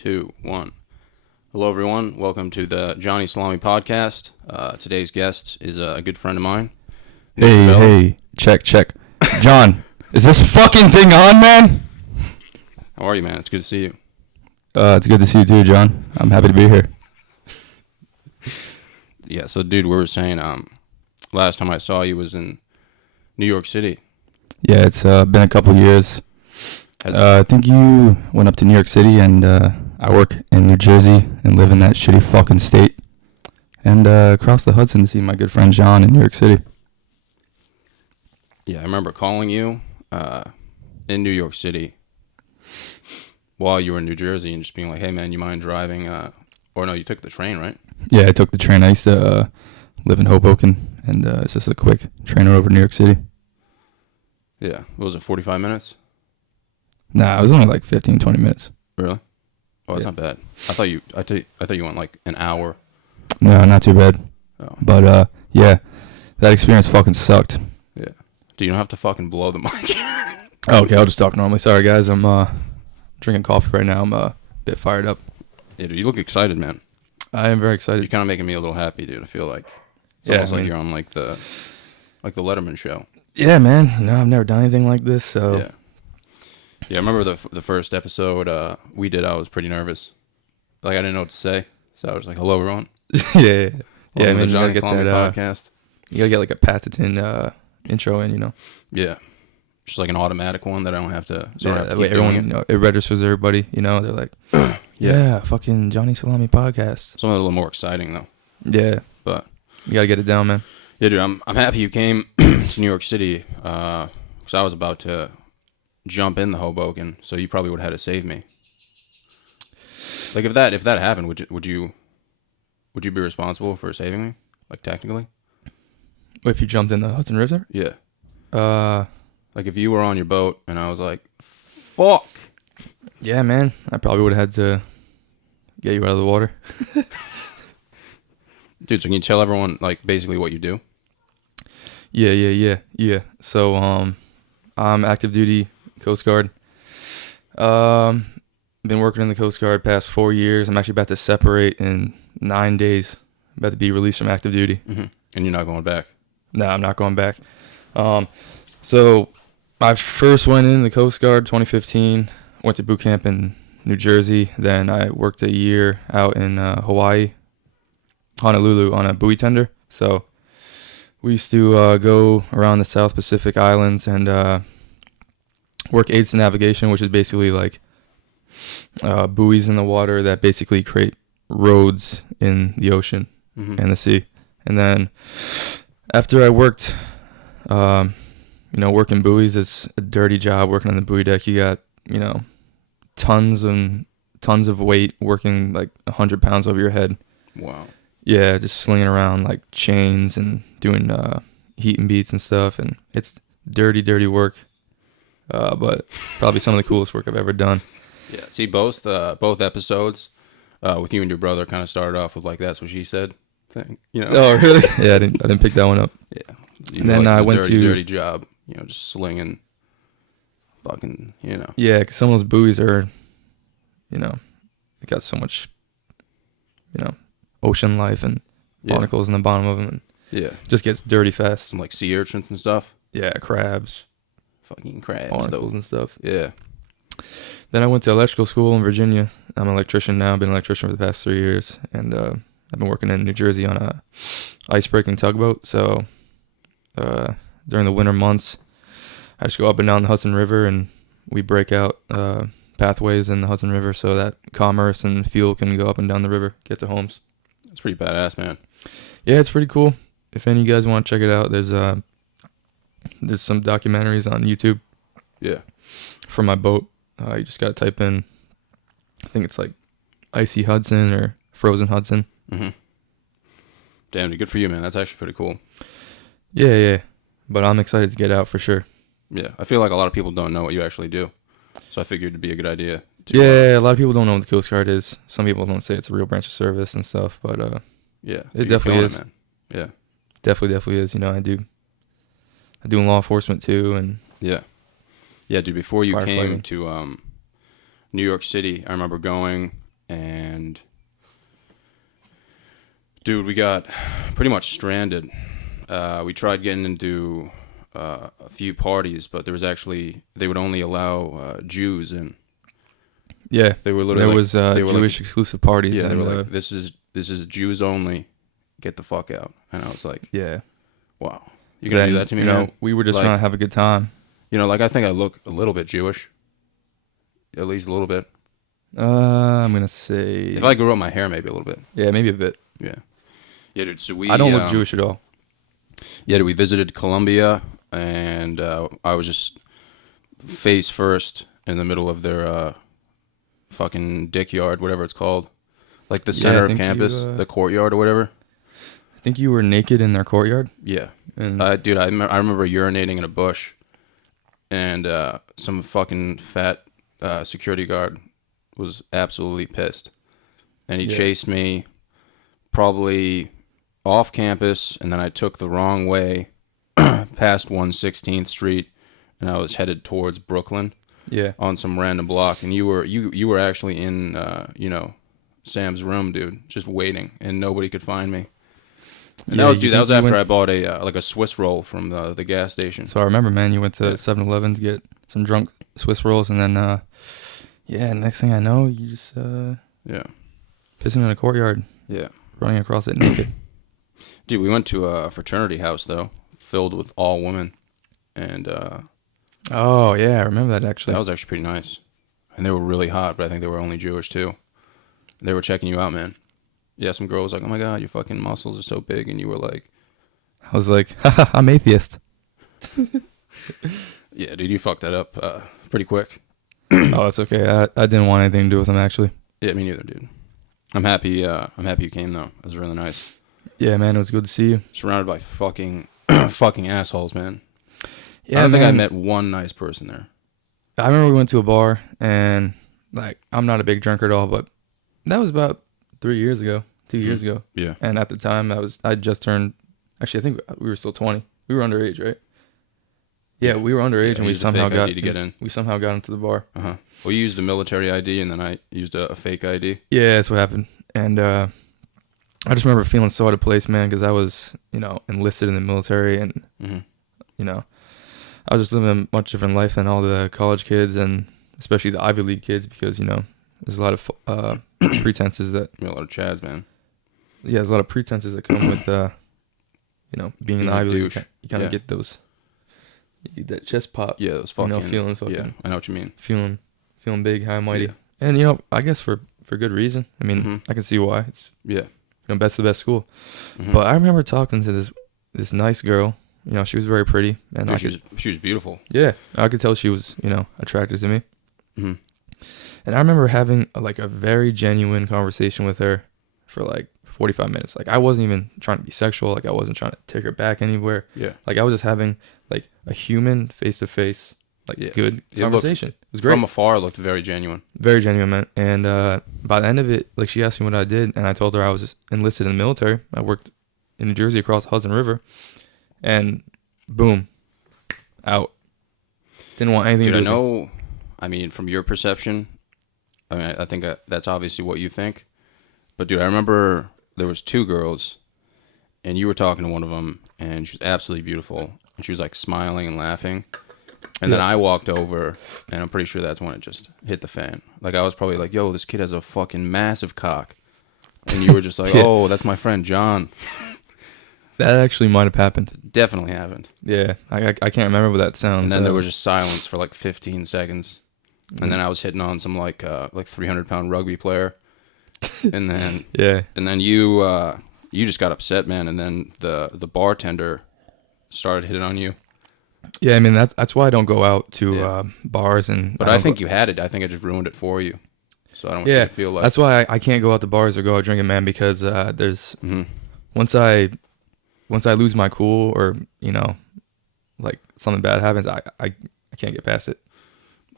2, 1. Hello, everyone. Welcome to the Johnny Salami podcast. Today's guest is a good friend of mine. Hey, check. John, is this fucking thing on, man? How are you, man? It's good to see you. It's good to see you too, John. I'm happy to be here. Yeah, so, dude, we were saying last time I saw you was in New York City. Yeah, it's been a couple years. I think you went up to New York City, and I work in New Jersey and live in that shitty fucking state. And across the Hudson to see my good friend John in New York City. Yeah, I remember calling you in New York City while you were in New Jersey and just being like, hey, man, you mind driving? Or no, you took the train, right? Yeah, I took the train. I used to live in Hoboken, and it's just a quick train ride over to New York City. Yeah. What was it, 45 minutes? Nah, it was only like 15, 20 minutes. Really? Oh, that's not bad. I thought you went like an hour. No, not too bad. Oh. But yeah, that experience fucking sucked. Yeah. Do you don't have to fucking blow the mic? Okay, I'll just talk normally. Sorry, guys. I'm drinking coffee right now. I'm a bit fired up. Yeah, dude, you look excited, man. I am very excited. You're kind of making me a little happy, dude. I feel like it's Yeah, almost I like mean- you're on like the Letterman show. Yeah, man. You know, I've never done anything like this, so Yeah. Yeah, I remember the first episode we did. I was pretty nervous. Like, I didn't know what to say. So I was like, hello, everyone. yeah, Welcome to man. the You Johnny gotta get Salami that. podcast. You gotta get like a patented intro in, you know. Yeah. Just like an automatic one that I don't have to, That way everyone, you know, it registers everybody. You know, they're like, yeah, fucking Johnny Salami podcast. Something a little more exciting, though. Yeah, But you gotta get it down, man. yeah, dude, I'm happy you came to New York City because I was about to jump in the Hoboken, so you probably would have had to save me. Like, if that happened, would you be responsible for saving me? Like, technically? If you jumped in the Hudson River, Yeah. uh, Like, if you were on your boat and I was like, fuck. yeah, man, I probably would have had to get you out of the water. Dude, so can you tell everyone, like, basically what you do? Yeah. So, I'm active duty Coast Guard. Been working in the Coast Guard past 4 years. I'm actually about to separate in 9 days. About to be released from active duty. Mm-hmm. And you're not going back? No, I'm not going back. So I first went in the Coast Guard 2015. Went to boot camp in New Jersey. Then I worked a year out in Hawaii, Honolulu, on a buoy tender. So we used to go around the South Pacific Islands and work aids to navigation, which is basically like buoys in the water that basically create roads in the ocean and the sea. And then after I worked, working buoys, it's a dirty job working on the buoy deck. You got, tons and tons of weight working like 100 pounds over your head. Wow. Yeah, just slinging around like chains and doing heat and beats and stuff. And it's dirty work. But probably some of the coolest work I've ever done. Yeah. See, both episodes with you and your brother kind of started off with like that's what she said thing. You know? Oh, really? Yeah, I didn't pick that one up. Yeah. And then I went to dirty job. Just slinging. Fucking. Yeah, because some of those buoys are, they got so much, ocean life and barnacles in the bottom of them. And yeah. just gets dirty fast. Some like sea urchins and stuff. Yeah, crabs. Fucking crabs. Barnacles and stuff. Yeah. Then I went to electrical school in Virginia. I'm an electrician now. I've been an electrician for the past 3 years. And I've been working in New Jersey on a ice-breaking tugboat. So during the winter months, I just go up and down the Hudson River, and we break out pathways in the Hudson River so that commerce and fuel can go up and down the river, get to homes. That's pretty badass, man. Yeah, it's pretty cool. If any of you guys want to check it out, there's some documentaries on YouTube. Yeah. For my boat. You just gotta type in, I think it's like Icy Hudson or Frozen Hudson. Mm-hmm. Damn, dude, good for you, man. That's actually pretty cool. Yeah. But I'm excited to get out for sure. Yeah, I feel like a lot of people don't know what you actually do, so I figured it'd be a good idea. Yeah, a lot of people don't know what the Coast Guard is. Some people don't say it's a real branch of service and stuff, but yeah, it definitely is. Man. Yeah, definitely is. I do law enforcement too, and yeah, dude. Before you came to New York City, I remember going Dude, we got pretty much stranded. We tried getting into a few parties, but there was actually they would only allow Jews in. Yeah, They were there literally was they were Jewish exclusive parties, yeah, they and were like this is Jews only. Get the fuck out. And I was like, yeah. wow, you're gonna do that to me, man? We were just trying to Like, have a good time. like I think I look a little bit Jewish, at least a little bit. I'm gonna say, If I grew up my hair, maybe a little bit. yeah, maybe a bit. Yeah, yeah, dude. So we I don't look Jewish at all. yeah, dude, we visited Colombia, and I was just face first in the middle of their fucking dick yard, whatever it's called, like the Yeah, center of campus, the courtyard or whatever. I think you were naked in their courtyard. Yeah, And dude, I remember urinating in a bush, and some fucking fat security guard was absolutely pissed, and he Yeah. chased me probably off campus, and then I took the wrong way past 116th Street, and I was headed towards Brooklyn yeah, on some random block, and you were actually in Sam's room, dude, just waiting, and nobody could find me. And yeah. that was, You dude, that think was you after went? I bought a like a Swiss roll from the gas station. So I remember, man, you went to Yeah. 7-Eleven to get some drunk Swiss rolls, and then yeah, next thing I know, you just Yeah, pissing in a courtyard, yeah, running across it naked. dude. We went to a fraternity house though, filled with all women, and Oh yeah, I remember that actually. that was actually pretty nice. And they were really hot, but I think they were only Jewish too. They were checking you out, man. Yeah, some girl was like, "Oh my god, your fucking muscles are so big," and you were like, I was like, haha, I'm atheist. "Yeah, dude, you fucked that up pretty quick." Oh, it's okay. I didn't want anything to do with them actually. Yeah, me neither, dude. I'm happy. I'm happy you came though. It was really nice. Yeah, man, it was good to see you. Surrounded by fucking fucking assholes, man. Yeah, I don't think I man. met one nice person there. I remember we went to a bar, and like I'm not a big drinker at all, but that was about 3 years ago, 2 years ago. Yeah. And at the time, I just turned. Actually, I think we were still 20. We were underage, right? Yeah, we were underage, Yeah, and we used a somehow fake got ID to get in. We somehow got into the bar. Uh-huh. Well, you used a military ID, and then I used a fake ID. Yeah, that's what happened. And I just remember feeling so out of place, man, because I was, enlisted in the military, and Mm-hmm. I was just living a much different life than all the college kids, and especially the Ivy League kids, because there's a lot of pretenses that A lot of chads, man. there's a lot of pretenses that come with being in the Being a Ivy League. douche. You kind of Yeah. get those, you get that chest pop, Yeah, those fucking... feeling fucking, Yeah, I know what you mean. feeling big, high and mighty, Yeah. and I guess for good reason. I mean, Mhm. I can see why. It's Yeah. best of the best school. Mhm. But I remember talking to this nice girl. She was very pretty, and Dude, she was beautiful. yeah, I could tell she was attracted to me. Mm-hmm. And I remember having a very genuine conversation with her for like 45 minutes. Like I wasn't even trying to be sexual. Like I wasn't trying to take her back anywhere. Yeah. Like I was just having like a human face to face, good It conversation. It was great. From afar, it looked very genuine. Very genuine, man. And by the end of it, like she asked me what I did, and I told her I was enlisted in the military. I worked in New Jersey across the Hudson River, and boom, out. Didn't want anything Dude, to I do with me. know, I mean, from your perception, I mean, I think that's obviously what you think. But, dude, I remember there was two girls, and you were talking to one of them, and she was absolutely beautiful. And she was, like, smiling and laughing. And then Yeah. I walked over, and I'm pretty sure that's when it just hit the fan. Like, I was probably like, yo, this kid has a fucking massive cock. And you were just like, Yeah. oh, that's my friend John. That actually might have happened. Definitely happened. Yeah, I can't remember what that sounds. And then there was just silence for like 15 seconds. And then I was hitting on some like 300-pound rugby player. And then yeah, you just got upset, man. And then the bartender started hitting on you. yeah. I mean that's why I don't go out to Yeah. bars and. But I think you had it. I think I just ruined it for you. So I don't want you Yeah, to feel like that's why I can't go out to bars or go out drinking, man. Because there's Mhm. once I lose my cool or like something bad happens, I can't get past it.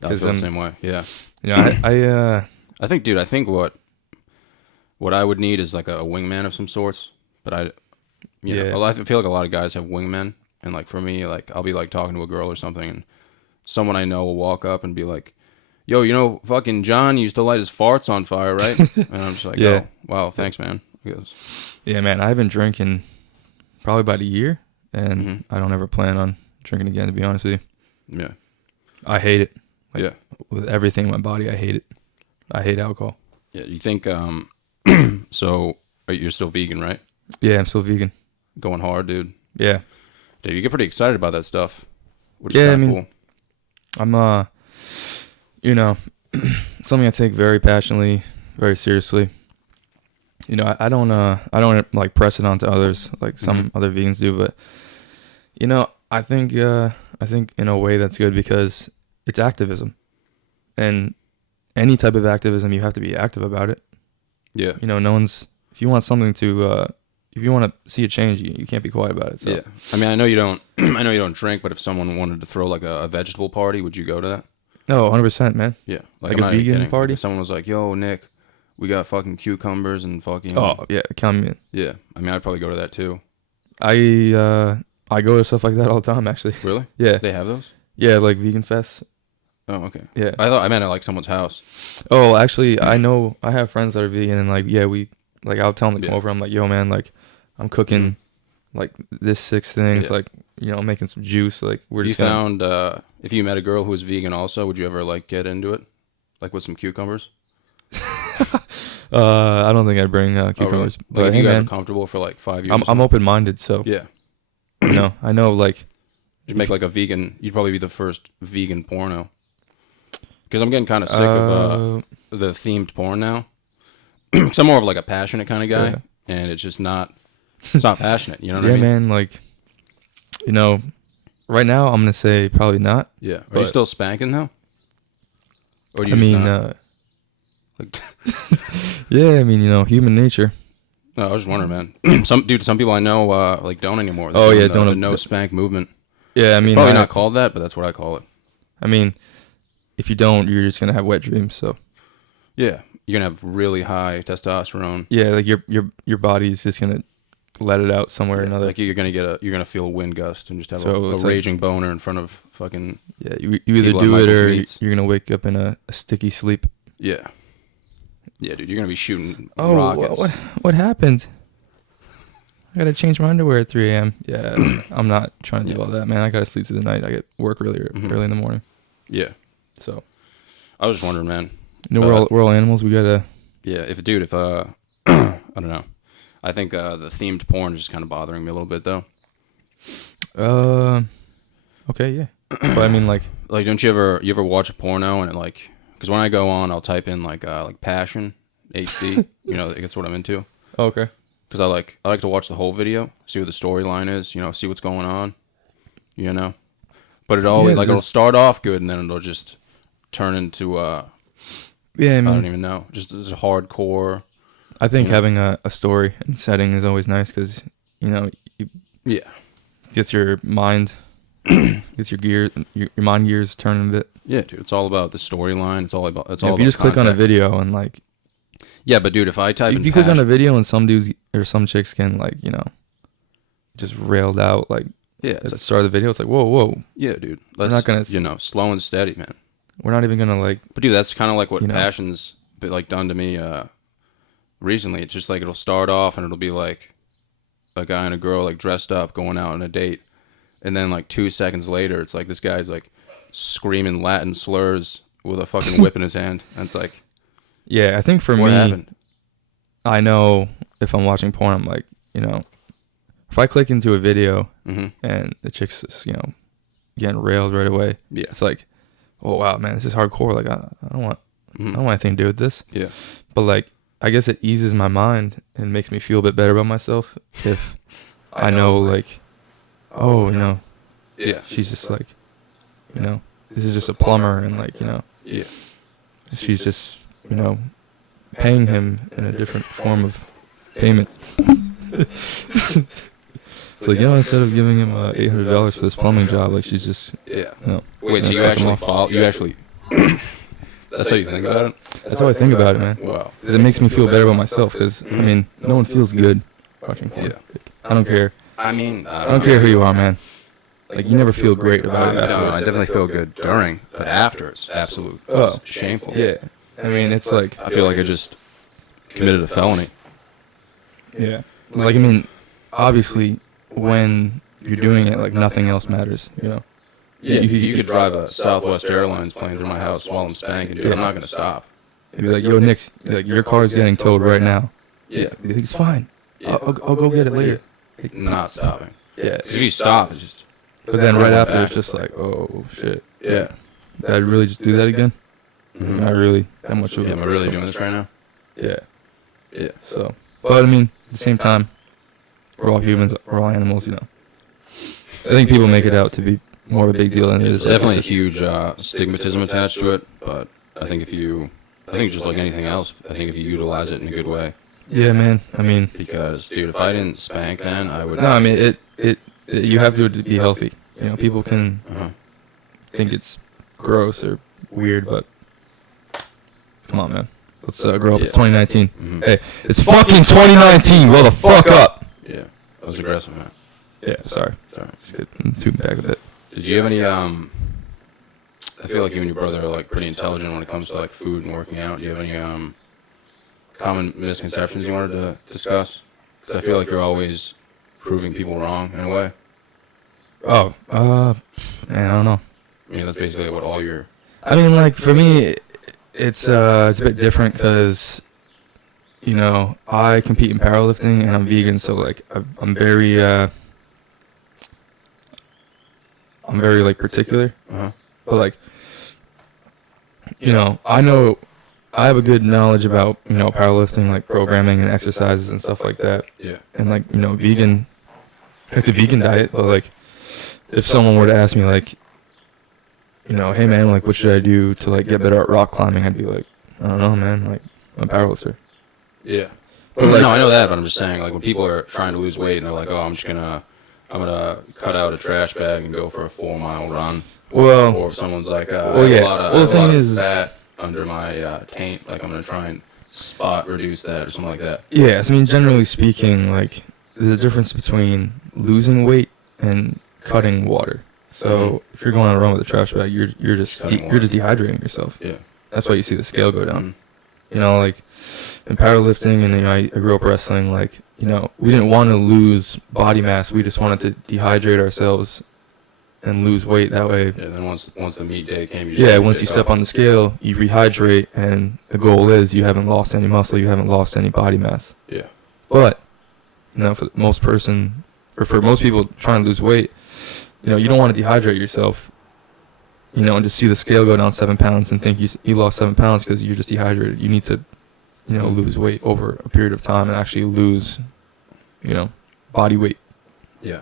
I feel the same way. Yeah. I think, dude, what I would need is like a wingman of some sorts. But Yeah. I feel like a lot of guys have wingmen. And like for me, like I'll be like talking to a girl or something, and someone I know will walk up and be like, yo, fucking John used to light his farts on fire, right? And I'm just like, Yeah. oh, wow, thanks, man. I guess. Yeah, man, I haven't drinking probably about a year, and I don't ever plan on drinking again, to be honest with you. Yeah. I hate it. Like, Yeah. with everything in my body, I hate it. I hate alcohol. Yeah. You think so? You're still vegan, right? Yeah, I'm still vegan. Going hard, dude. Yeah. Dude, you get pretty excited about that stuff, which Yeah, is I kind of mean, cool. I'm you know, something I take very passionately, very seriously. You know, I don't like press it onto others like some other vegans do, but you know, I think in a way that's good because it's activism, and any type of activism, you have to be active about it. Yeah. You know, if you want something to, if you want to see a change, you can't be quiet about it. So. Yeah. I mean, I know you don't. I know you don't drink, but if someone wanted to throw like a vegetable party, would you go to that? Oh, 100%, man. Yeah. Like I'm a not even vegan kidding. party? Like if someone was like, "Yo, Nick, we got fucking cucumbers and fucking." Oh, yeah, count me in. Yeah. I mean, I'd probably go to that too. I go to stuff like that all the time, actually. Really? Yeah. They have those? Yeah, like vegan fests. Oh, okay. Yeah. I meant at like someone's house. Oh, actually, I have friends that are vegan, and like, yeah, I'll tell them to come over. I'm like, yo, man, like, I'm cooking like this 6 things, like, you know, making some juice. Like, we're just found if you met a girl who was vegan also, would you ever like get into it, like with some cucumbers? I don't think I'd bring cucumbers. Like But if hey, you guys man, are comfortable for like 5 years. I'm open-minded, so Yeah. you know, I know like. You'd make like a vegan. You'd probably be the first vegan porno. Because I'm getting kind of sick of the themed porn now. Because I'm more of like a passionate kind of guy, and it's just not. It's not passionate. You know what I mean? Yeah, man. Like, you know, right now I'm gonna say probably not. Yeah. Are you still spanking though? Or do I you mean, like, yeah. I mean, you know, human nature. no, I was just wondering, man. Some people I know like don't anymore. Oh yeah, the no spank movement. Yeah, I mean, It's probably not called that, but that's what I call it. I mean, if you don't, you're just gonna have wet dreams. So. Yeah, you're gonna have really high testosterone. Yeah, like your body's just gonna let it out somewhere or another. Like you're gonna feel a wind gust and just have So a it's raging boner in front of fucking. Yeah, you either people at do it Michael's or meets. you're gonna wake up in a sticky sleep. Yeah. Yeah, dude, you're gonna be shooting Oh, rockets. what happened? I gotta change my underwear at 3 a.m. Yeah, I'm not trying to do all that, man. I gotta sleep through the night. I get work early in the morning. Yeah. So. I was just wondering, man. You know, we're all animals. We gotta. Yeah, if I don't know. I think the themed porn is just kind of bothering me a little bit though. Okay, yeah. But I mean, like don't you ever watch a porno and it like, because when I go on, I'll type in like passion HD. You know, that's what I'm into. Oh, okay. Because I like to watch the whole video, see what the storyline is. You know, see what's going on. You know, but it always it'll start off good and then it'll just turn into yeah, I mean, I don't even know, just a hardcore. I think having a story and setting is always nice because you know gets your mind gets your mind gears turning a bit. Yeah, dude, it's all about the storyline. It's all about if you just click on a video and like. Yeah, but dude, if I type if you click on a video and some dudes or some chicks can like, you know, just railed out like at the start of the video, it's like whoa. Yeah, dude. We're not gonna slow and steady, man. We're not even gonna like. But dude, that's kind of like what passion's been like done to me recently. It's just like it'll start off and it'll be like a guy and a girl like dressed up going out on a date, and then like 2 seconds later, it's like this guy's like screaming Latin slurs with a fucking whip in his hand, and it's like. Yeah, I think for me, happened? I know if I'm watching porn, I'm like, you know, if I click into a video and the chick's just, you know, getting railed right away, it's like, oh wow, man, this is hardcore. Like I don't want anything to do with this. Yeah. But like, I guess it eases my mind and makes me feel a bit better about myself if I know like, oh, you know, she's just like, you know, this is just a plumber and like, you know, she's just. You know, paying him in a different form of payment. It's like, you know, instead of giving him $800 for this plumbing job, like she's just, you know. Wait, so you actually follow? You actually? That's how you think about it? That's how I think about it, man. Wow. It makes me feel better about myself because, I mean, no one feels good watching porn. Yeah. I don't care. I mean, I don't care who you are, man. Like, you never feel great about it afterwards. No, I definitely feel good during, but after it's absolute shameful. Yeah. I mean, it's like... I feel like I just committed a felony. Yeah. Like, I mean, obviously, when you're doing it, like, nothing else matters, you know? Yeah, you could drive a Southwest Airlines plane through my house while I'm spanking, dude. I'm not gonna stop. You'd be like, yo, Nick, like, your car's getting towed right now. Yeah. It's fine. Yeah. I'll go get it later. Like, Not stopping. yeah. Because if you stop, it's just. But then right after, it's just like, oh, shit. Yeah. Did I really just do that again? Mm-hmm. Not really that much of Yeah, it. am I really doing this right now? Yeah. Yeah. So, but I mean, at the same time, we're all humans, we're all animals, you know. I think people make it out to be more of a big deal than it is. There's definitely a huge stigmatism attached to it, but I think just like anything else, I think if you utilize it in a good way. Yeah, man. I mean, Because, dude, if I didn't spank then, I would. no, I mean, it you have to be healthy. You know, people can Uh-huh. think it's gross or weird, but come on, man. Let's grow up. It's 2019. Mhm. Hey, it's fucking 2019. Grow the fuck up. Yeah, that was aggressive, man. Yeah, sorry. Sorry. Let's get tune back a bit. Did you have any I feel like you and your brother are like pretty intelligent when it comes to like food and working out. Do you have any common misconceptions you wanted to discuss? Because I feel like you're always proving people wrong in a way. Oh, man, I don't know. I mean, that's basically what all your. I mean, like, for me, it's a bit different because, you know, I compete in powerlifting and I'm vegan, so like I'm very like particular. Uh-huh. But like, you know, I have a good knowledge about, you know, powerlifting, like programming and exercises and stuff like that. Yeah. And like, you know, vegan, like the vegan diet. But like, if someone were to ask me like, you know, hey man, like what should I do to like get better at rock climbing? I'd be like, I don't know, man. Like, I'm a powerlifter. Yeah. But like, No, I know that, but I'm just saying, like, when people are trying to lose weight and they're like, oh, I'm gonna cut out a trash bag and go for a 4-mile run. well, Or if someone's like, well, I yeah. have a lot of, Well, the I have a lot thing of is- fat under my taint, like I'm gonna try and spot reduce that or something like that. yeah. I mean, generally speaking, like there's a difference between losing weight and cutting water. So if you're going on a run with a trash bag, you're just Cutting you're just water. dehydrating yourself. Yeah. That's why you see the scale go down. Mhm. You know, like in powerlifting, and you know, I grew up wrestling. Like, you know, we didn't want to lose body mass. We just wanted to dehydrate ourselves and lose weight that way. Yeah. Then once the meat day came, you Yeah, once you step on the scale, you rehydrate, and the goal is you haven't lost any muscle, you haven't lost any body mass. Yeah. But, you know, for most people trying to lose weight, you know, you don't want to dehydrate yourself, you know, and just see the scale go down 7 pounds and think you lost 7 pounds because you're just dehydrated. You need to, you know, lose weight over a period of time and actually lose, you know, body weight. Yeah.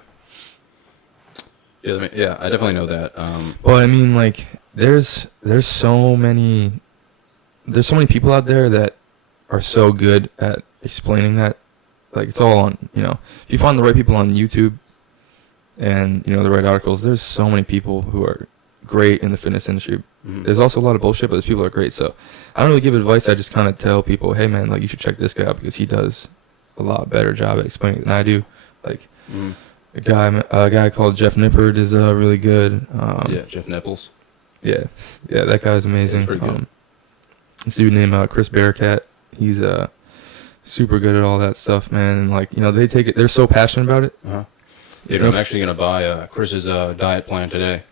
Yeah, I definitely know that. But I mean, like, there's so many people out there that are so good at explaining that. Like, it's all on, you know, if you find the right people on YouTube and, you know, the right articles, there's so many people who are great in the fitness industry. Mhm. There's also a lot of bullshit, but those people are great. So I don't really give advice. I just kind of tell people, hey man, like, you should check this guy out because he does a lot better job at explaining it than I do. Like, Mhm. a guy called Jeff Nippard is really good. Yeah, Jeff Nipples. Yeah, that guy's amazing. Yeah, pretty good. This dude named Chris Bearcat, he's super good at all that stuff, man. And like, you know, they take it. They're so passionate about it. Uh-huh. Yeah, dude, I'm actually gonna buy Chris's diet plan today.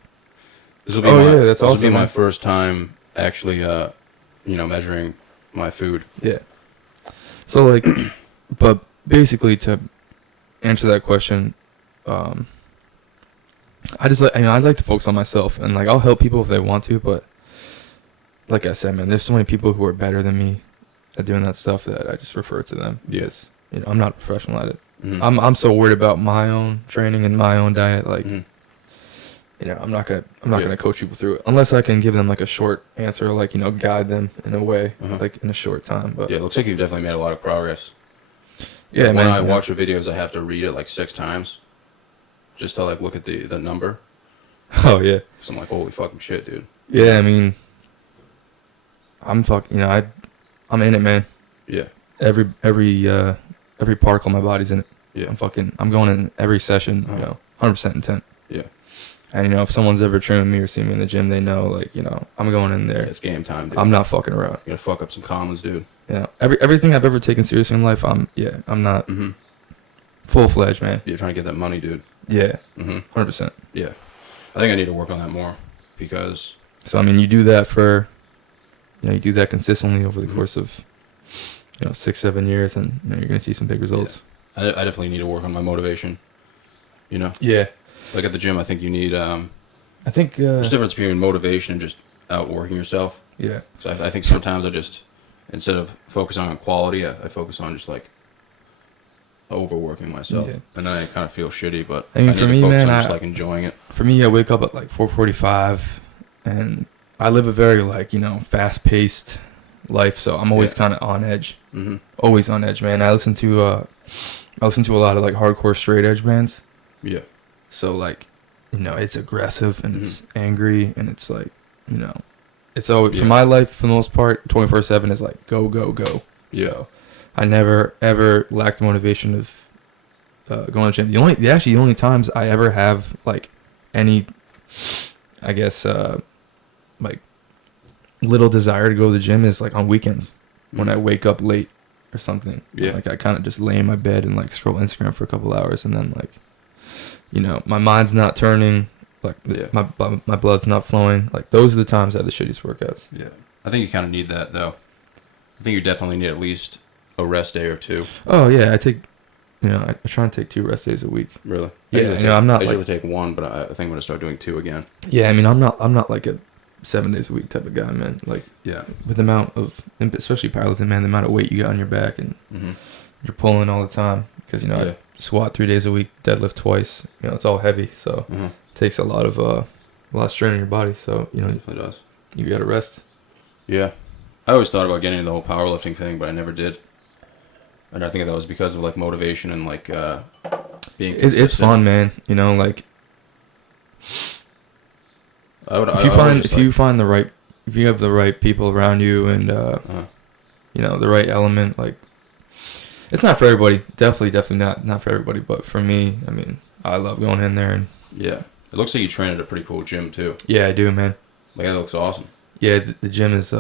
This will be that's this will be awesome, my man. first time actually, you know, measuring my food. Yeah. So like, but basically to answer that question, I'd like to focus on myself, and like I'll help people if they want to, but like I said, man, there's so many people who are better than me at doing that stuff that I just refer to them. Yes. You know, I'm not a professional at it. Mhm. I'm so worried about my own training and my own diet, like. Mhm. You know, I'm not gonna coach people through it unless I can give them like a short answer, like, you know, guide them in a way, Uh-huh. like in a short time. But Yeah, it looks like you've definitely made a lot of progress. yeah, When man. I you know. watch your videos, I have to read it like 6 times, just to like look at the number. Oh yeah, So I'm like, holy fucking shit, dude. yeah. I mean, I'm you know, I'm in it, man. Yeah. Every particle of my body's in it. Yeah. I'm going in every session, you Uh-huh. know, 100% intent. Yeah. And, you know, if someone's ever trimming me or seen me in the gym, they know, like, you know, I'm going in there. It's game time, dude. I'm not fucking around. You're gonna fuck up some commas, dude. Yeah. Everything I've ever taken seriously in life, I'm not Mm-hmm. full-fledged, man. You're trying to get that money, dude. Yeah. Mm-hmm. 100%. Yeah. I think I need to work on that more because... So, I mean, you do that you do that consistently over the course of, 6-7 years, and you're going to see some big results. Yeah. I definitely need to work on my motivation, you know? Yeah. Like at the gym, I think you need... I think... there's a difference between motivation and just outworking yourself. Yeah. So I think sometimes I just... Instead of focusing on quality, I focus on just like overworking myself, Yeah. and then I kind of feel shitty. But I mean, need for to me, focus man, on just like enjoying it. For me, I wake up at like 4:45, and I live a very fast-paced life, so I'm always kind of on edge. Mm-hmm. Always on edge, man. I listen to a lot of like hardcore straight edge bands. Yeah. So like, it's aggressive and it's angry and it's like, it's always for my life for the most part. 24/7 is like go go go. Yeah. So I never ever lacked the motivation of going to the gym. The only times I ever have like any, I guess, like little desire to go to the gym is like on weekends when I wake up late or something. Yeah. Like I kind of just lay in my bed and like scroll Instagram for a couple hours and then like, my mind's not turning. Like my blood's not flowing. Like those are the times I have the shittiest workouts. Yeah. I think you kind of need that though. I think you definitely need at least a rest day or two. Oh yeah, I take, I try and take 2 rest days a week. Really? Yeah, I'm not. I usually take 1, but I think I'm gonna start doing 2 again. Yeah, I mean, I'm not like a 7 days a week type of guy, man. Like, yeah, with the amount of, especially powerlifting, man, the amount of weight you got on your back and you're pulling all the time because I squat 3 days a week, deadlift twice. It's all heavy, so it takes a lot of strain on your body. So it definitely does. You gotta rest. Yeah, I always thought about getting into the whole powerlifting thing, but I never did. And I think that was because of like motivation and like being consistent. It's fun, man. Like if you have the right people around you and the right element, like it's not for everybody. Definitely not for everybody. But for me, I mean, I love going in there and yeah. It looks like you train at a pretty cool gym too. Yeah, I do, man. Like that looks awesome. Yeah, the gym is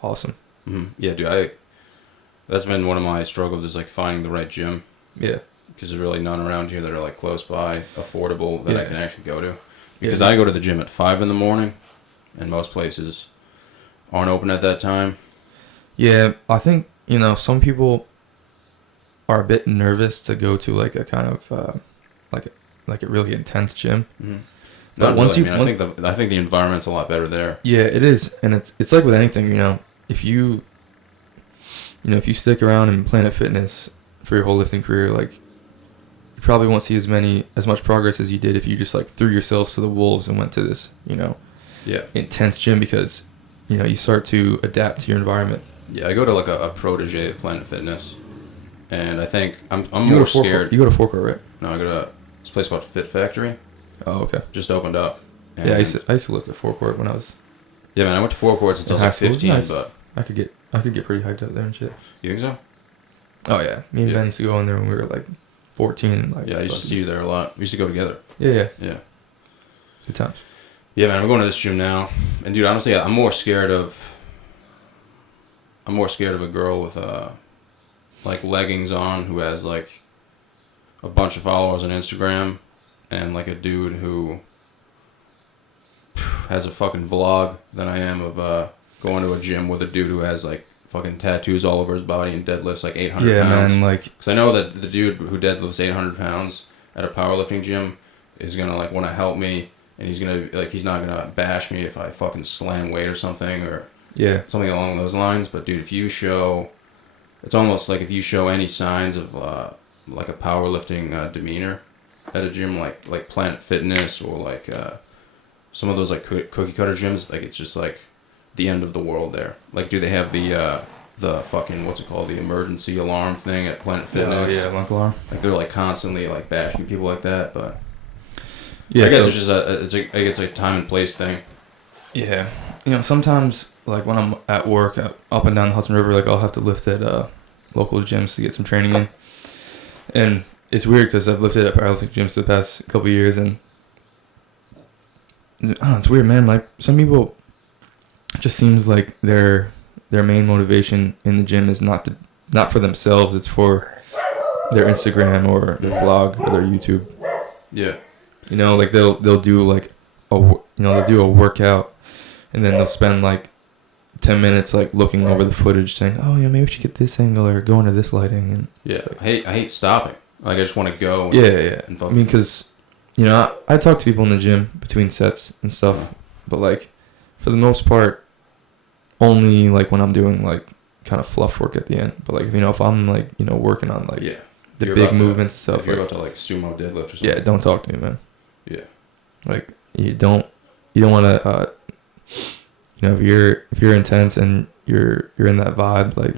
awesome. Mm-hmm. Yeah, dude. That's been one of my struggles is like finding the right gym. Yeah. Because there's really none around here that are like close by, affordable that I can actually go to. Because I go to the gym at 5 in the morning, and most places aren't open at that time. Yeah, I think some people are a bit nervous to go to like a kind of like a really intense gym. Mm-hmm. But once really, I think the environment's a lot better there. Yeah, it is, and it's like with anything, if you stick around in Planet Fitness for your whole lifting career, like you probably won't see as much progress as you did if you just like threw yourselves to the wolves and went to this, intense gym because, you start to adapt to your environment. Yeah, I go to like a protege at Planet Fitness, and I think I'm more scared. You go to Forecourt, right? No, I go to this place called Fit Factory. Oh, okay. Just opened up. Yeah, I used to lift at Forecourt when I was. Yeah, man, I went to Forecourt since I was like 15, nice. But I could get pretty hyped up there and shit. You think so? Oh yeah, me and Ben used to go in there when we were like 14. And, like, yeah, I used to see you there a lot. We used to go together. Yeah. Good times. Yeah, man, I'm going to this gym now, and dude, honestly, I'm more scared of a girl with like leggings on who has like a bunch of followers on Instagram, and like a dude who has a fucking vlog than I am of going to a gym with a dude who has like fucking tattoos all over his body and deadlifts like 800 pounds. Yeah, man, like... Because I know that the dude who deadlifts 800 pounds at a powerlifting gym is going to like want to help me, and he's going to, like, he's not going to bash me if I fucking slam weight or something, or something along those lines. But dude, it's almost like if you show any signs of like a powerlifting demeanor at a gym like Planet Fitness or like some of those like cookie cutter gyms, like it's just like the end of the world there. Like, do they have the fucking, what's it called, the emergency alarm thing at Planet Fitness? Oh yeah, alarm alarm. Like they're like constantly like bashing people like that, but yeah, I guess it's just it's a time and place thing. Yeah, sometimes like when I'm at work up and down the Hudson River, like I'll have to lift at local gyms to get some training in, and it's weird because I've lifted at powerlifting gyms for the past couple of years, and I don't know, it's weird, man. Like some people, it just seems like their main motivation in the gym is not for themselves. It's for their Instagram or their vlog or their YouTube. Yeah. You know, like they'll do like they'll do a workout, and then they'll spend like 10 minutes like looking over the footage, saying, "Oh, yeah, maybe we should get this angle or go into this lighting." And Yeah. I hate stopping. Like I just want to go. And, yeah. And I mean, because I talk to people in the gym between sets and stuff, but like for the most part, only like when I'm doing like kind of fluff work at the end. But like if I'm like working on like the big movements and stuff. If you're like, about to like sumo deadlift or something. Yeah, don't talk to me, man. Yeah. Like you don't want to. If you're intense and you're in that vibe, like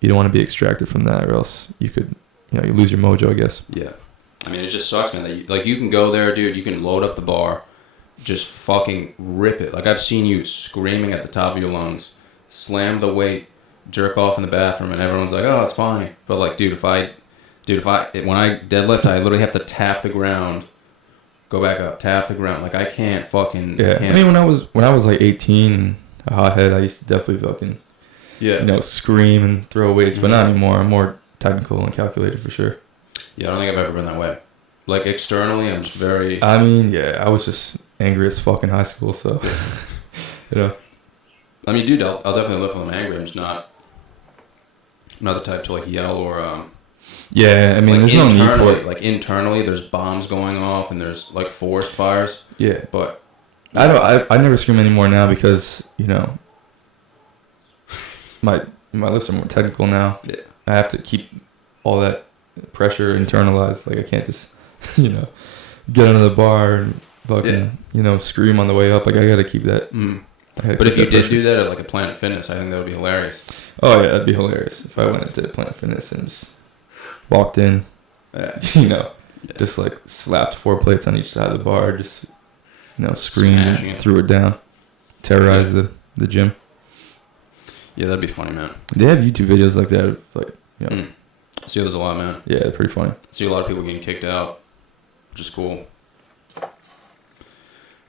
you don't want to be extracted from that, or else you could you lose your mojo, I guess. Yeah. I mean, it just sucks, man. That you can go there, dude. You can load up the bar, just fucking rip it. Like I've seen you screaming at the top of your lungs, slam the weight, jerk off in the bathroom, and everyone's like, "Oh, it's fine." But like, dude, when I deadlift, I literally have to tap the ground, go back up, tap the ground. Like I can't fucking. Yeah. Can't. I mean, when I was like 18, a hothead, I used to definitely fucking scream and throw weights, but not anymore. I'm more technical and calculated for sure. Yeah, I don't think I've ever been that way. Like externally, I'm just very. I mean, yeah, I was just angry as fuck in high school, so I mean, dude, I'll definitely lift when I'm angry. I'm just not the type to like yell or. Yeah, I mean, like there's no need for it. Like internally, there's bombs going off and there's like forest fires. Yeah, but I never scream anymore now because my lifts are more technical now. Yeah, I have to keep all that pressure internalized. Like I can't just get under the bar and fucking scream on the way up. Like I gotta keep that. But if you did do that at like a Planet Fitness, I think that would be hilarious. Oh yeah, that'd be hilarious if I went into Planet Fitness and just walked in, just like slapped 4 plates on each side of the bar, just screamed and threw it down, terrorized the gym. Yeah, that'd be funny, man. They have YouTube videos like that, like See, there's a lot, man. Yeah, they're pretty funny. See a lot of people getting kicked out, which is cool.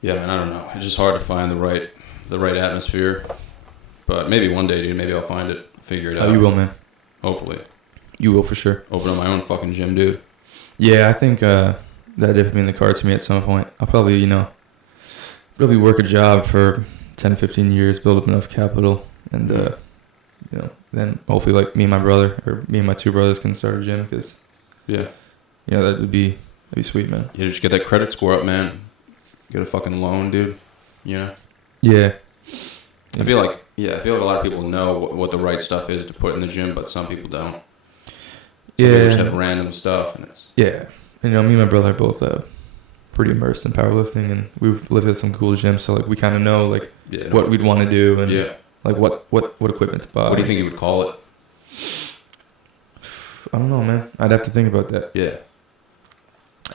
Yeah, man, I don't know. It's just hard to find the right atmosphere, but maybe one day, dude. Maybe I'll find it, figure it out. Oh, you will, man. Hopefully. You will for sure. Open up my own fucking gym, dude. Yeah, I think that definitely be in the cards for me at some point. I'll probably, probably work a job for 10, 15 years, build up enough capital, and, then hopefully like me and my brother, or me and my 2 brothers can start a gym, because, that'd be sweet, man. You just get that credit score up, man. Get a fucking loan, dude. Yeah. Yeah. I feel like a lot of people know what the right stuff is to put in the gym, but some people don't. Some people just have random stuff, and it's. Yeah, me and my brother are both pretty immersed in powerlifting, and we've lived at some cool gyms, so like we kind of know like what we'd want to do and like what equipment to buy. What do you think you would call it? I don't know, man. I'd have to think about that. Yeah.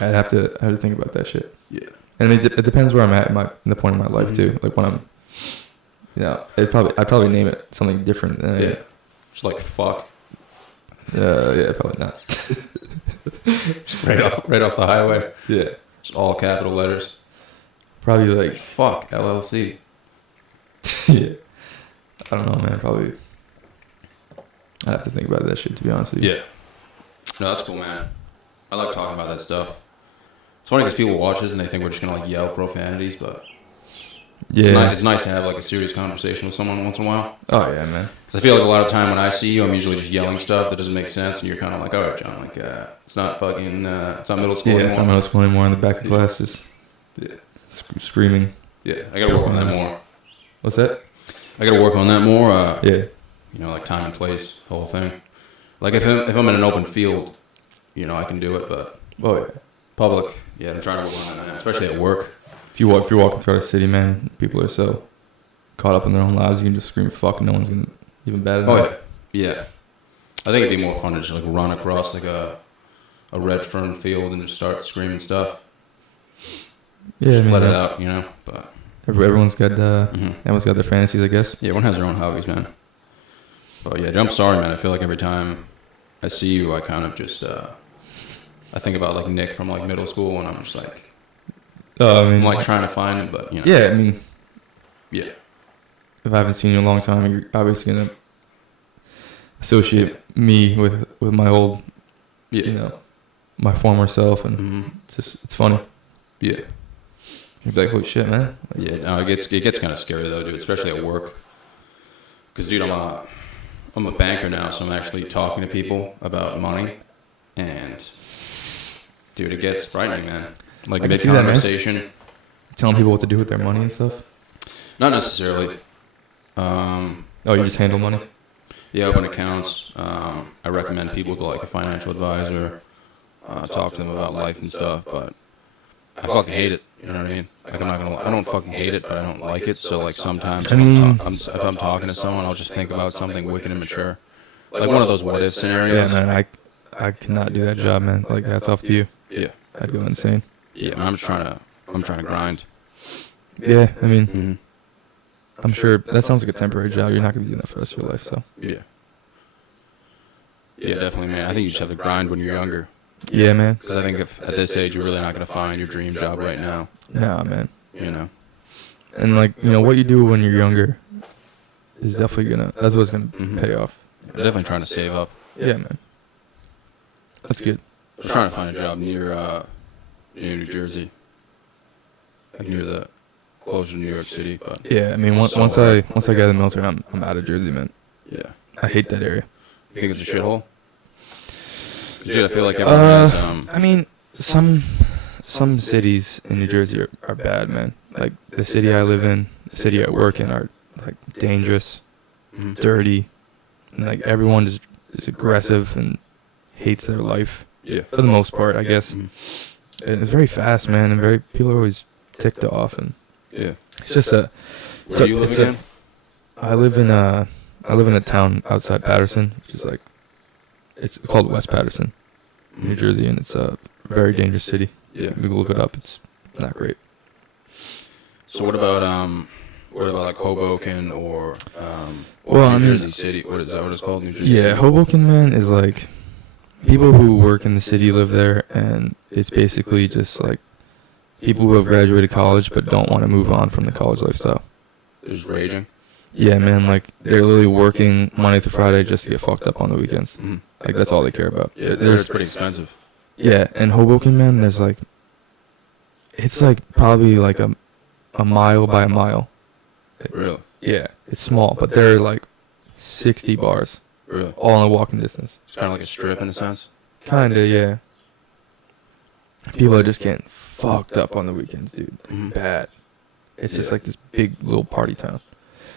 I'd have to think about that shit. Yeah. And it depends where I'm at in the point in my life too. Like when I'm, I'd probably name it something different. Just like fuck. Yeah, probably not. Just right off the highway. Yeah. Just all capital letters. Probably like fuck LLC. Yeah. I don't know, man. Probably. I'd have to think about that shit, to be honest with you. Yeah. No, that's cool, man. I like talking about that stuff. It's funny because people watch this and they think we're just gonna like yell profanities, but it's nice to have like a serious conversation with someone once in a while. Oh yeah, man. Because I feel like a lot of time when I see you, I'm usually just yelling stuff that doesn't make sense, and you're kind of like, all right, John, like it's not fucking, it's not middle school anymore. Yeah, it's not middle school anymore. In the back of class, just screaming. Yeah, I gotta work on that more. What's that? I gotta work on that more. Yeah. Like time and place, the whole thing. Like if I'm in an open field, I can do it, but public, I'm trying to work on that, especially at work. If you're walking through the city, man, people are so caught up in their own lives. You can just scream "fuck," and no one's gonna even bat an eye. Yeah. I think it'd be more fun to just like run across like a red fern field and just start screaming stuff. Yeah, just let it out, But everyone's got their fantasies, I guess. Yeah, everyone has their own hobbies, man. But yeah, I'm sorry, man. I feel like every time I see you, I kind of just I think about like Nick from like middle school, and I'm just like, I mean, I'm like trying to find him, but yeah, I mean, yeah, if I haven't seen you in a long time, you're obviously gonna associate me with my old, yeah, my former self, and it's funny. yeah, You'd be like, holy shit, man. yeah. No, it gets kind of scary though, dude, especially at work. Because dude, I'm a banker now, so I'm actually talking to people about money, and dude, it gets frightening, man. Like I can mid see that, man. conversation. Telling people what to do with their money and stuff. Not necessarily. Oh, you just handle money? Yeah, open accounts. I recommend people to like a financial advisor. Talk to them about life and stuff, but I fucking hate it. You know what I mean? Like I don't fucking hate it, but I don't like it. So like sometimes if I'm talking to someone, I'll just think about something wicked and mature, like one of those what if scenarios. Yeah, man, I cannot do that job, man. Like, hats off to you. Yeah, I'd go insane. yeah. Man, I'm trying to grind. Yeah, I mean, Mm-hmm. I'm sure that sounds like a temporary job. You're not going to be doing that for the rest of your life, so. Yeah. Yeah, definitely, man. I think you just have to grind when you're younger. Yeah, man. Because I think if at this age you're really not going to find your dream job right now. Nah, man. You know. And, like, what you do when you're younger is definitely that's what's going to pay off. Definitely trying to save up. Yeah, man. That's good. I was trying to find a job near New Jersey. Like near closer to New York City, but Yeah, I mean, once I get out of the military, I'm out of Jersey, man. yeah. I hate that area. You think it's a shithole? 'Cause, dude, I feel like everyone has I mean, some cities in New Jersey are bad, man. Like the city I live in, the city I work in are like dangerous, dirty, and like everyone is aggressive and hates their life yeah. for the most part, I guess. Mhm. And it's very fast, man, and people are always ticked off, and Yeah. it's just Where do you live again? I live in a town outside Patterson, which is like it's called West Patterson, New Jersey, and it's a very dangerous city. Yeah. You can look it up. It's not great. So what about like Hoboken or New Jersey City? What is that? What it's called? New Jersey Yeah, City? Hoboken, man, is like people who work in the city live there, and it's basically just like people who have graduated college but don't want to move on from the college lifestyle. It's raging. Yeah, man, like they're literally working Monday through Friday just to get fucked up on the weekends. Mhm. Like that's all they care about. Yeah, it's pretty expensive. Yeah, and Hoboken, man, there's like it's like probably like a mile by a mile. Really? Yeah, it's small, but there are like 60 bars, Really? all in walking distance. It's kind of like a strip in a sense. Kinda, yeah. People are just getting fucked up on the weekends, dude. Mhm. Bad. It's just like this big little party town.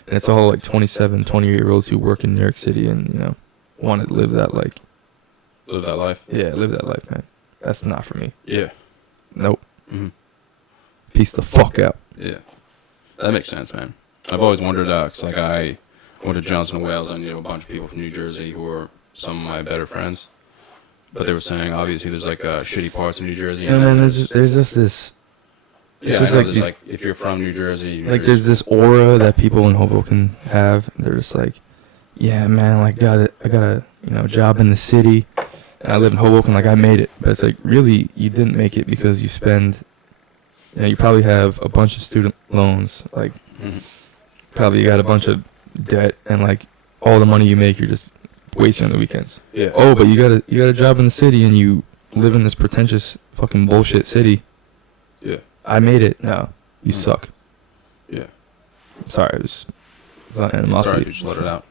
And it's all like 27, 28-year-olds who work in New York City and, want to live that, like, Live that life. yeah, live that life, man. That's not for me. Yeah. Nope. hmm Peace the fuck out. Yeah. That makes sense, man. I've always wondered, 'cause like I went to Johnson & Wales. I knew a bunch of people from New Jersey who were some of my better friends. But they were saying, obviously, there's like shitty parts of New Jersey. And then there's just this. yeah, It's just I know like there's these, like if you're from New Jersey, like there's this aura that people in Hoboken have. They're just like, yeah, man, like I got a job in the city, and I live in Hoboken. Like I made it, but it's like really you didn't make it because you spend. You probably have a bunch of student loans. Like Mhm. probably you got a bunch of debt, and like all the money you make, you're just wasting on the weekends. Yeah. Oh, but you got a job in the city, and you live in this pretentious fucking bullshit city. Yeah. I made it. No, you Mhm. suck. Yeah. Sorry, it was Sorry, animosity. just let it out.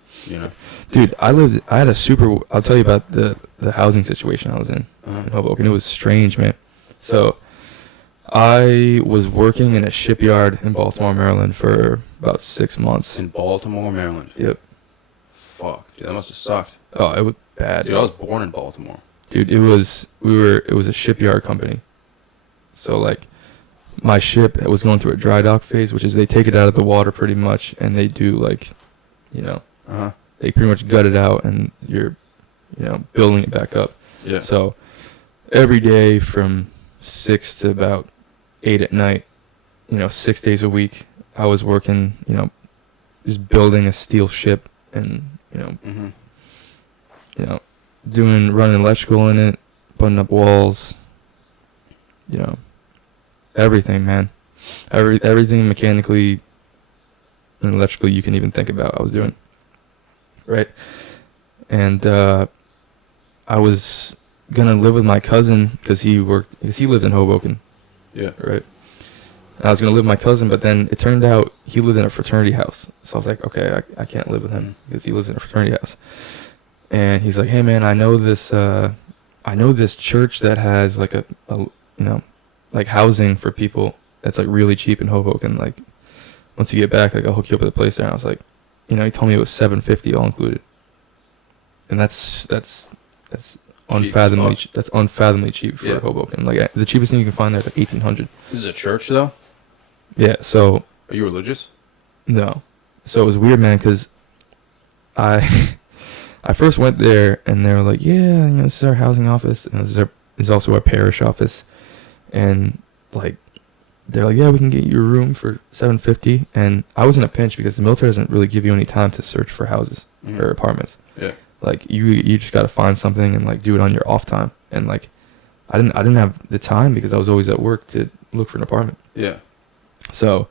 Dude, I'll tell you about the housing situation I was in Hoboken. It was strange, man. So, I was working in a shipyard in Baltimore, Maryland for about 6 months. In Baltimore, Maryland. Yep. Fuck, dude, that must have sucked. Oh, it was bad. Dude, I was born in Baltimore. Dude, it was a shipyard company. So like my ship was going through a dry dock phase, which is they take it out of the water pretty much and they do like, they pretty much gut it out and you're, building it back up. Yeah. So every day from 6 to about 8 at night, 6 days a week, I was working, just building a steel ship and, Mhm. running electrical in it, putting up walls, everything, man. Everything mechanically and electrically you can even think about, I was doing. Right? And I was gonna live with my cousin because he lived in Hoboken. Yeah. Right? And I was gonna live with my cousin, but then it turned out he lived in a fraternity house. So I was like, okay, I can't live with him because he lives in a fraternity house. And he's like, hey man, I know this church that has like a like housing for people that's like really cheap in Hoboken. Like once you get back, like I'll hook you up with a place there. And I was like, he told me it was $750 all included. And that's unfathomably cheap for Hoboken. Like the cheapest thing you can find there is like $1,800. This is a church though? Yeah, so Are you religious? no. So it was weird, man, cuz I I first went there and they were like, yeah, this is our housing office and this is also our parish office. And like they're like, yeah, we can get you a room for $750. And I was in a pinch because the military doesn't really give you any time to search for houses or apartments. Yeah. Like you just got to find something and like do it on your off time. And like I didn't have the time because I was always at work to look for an apartment. Yeah. So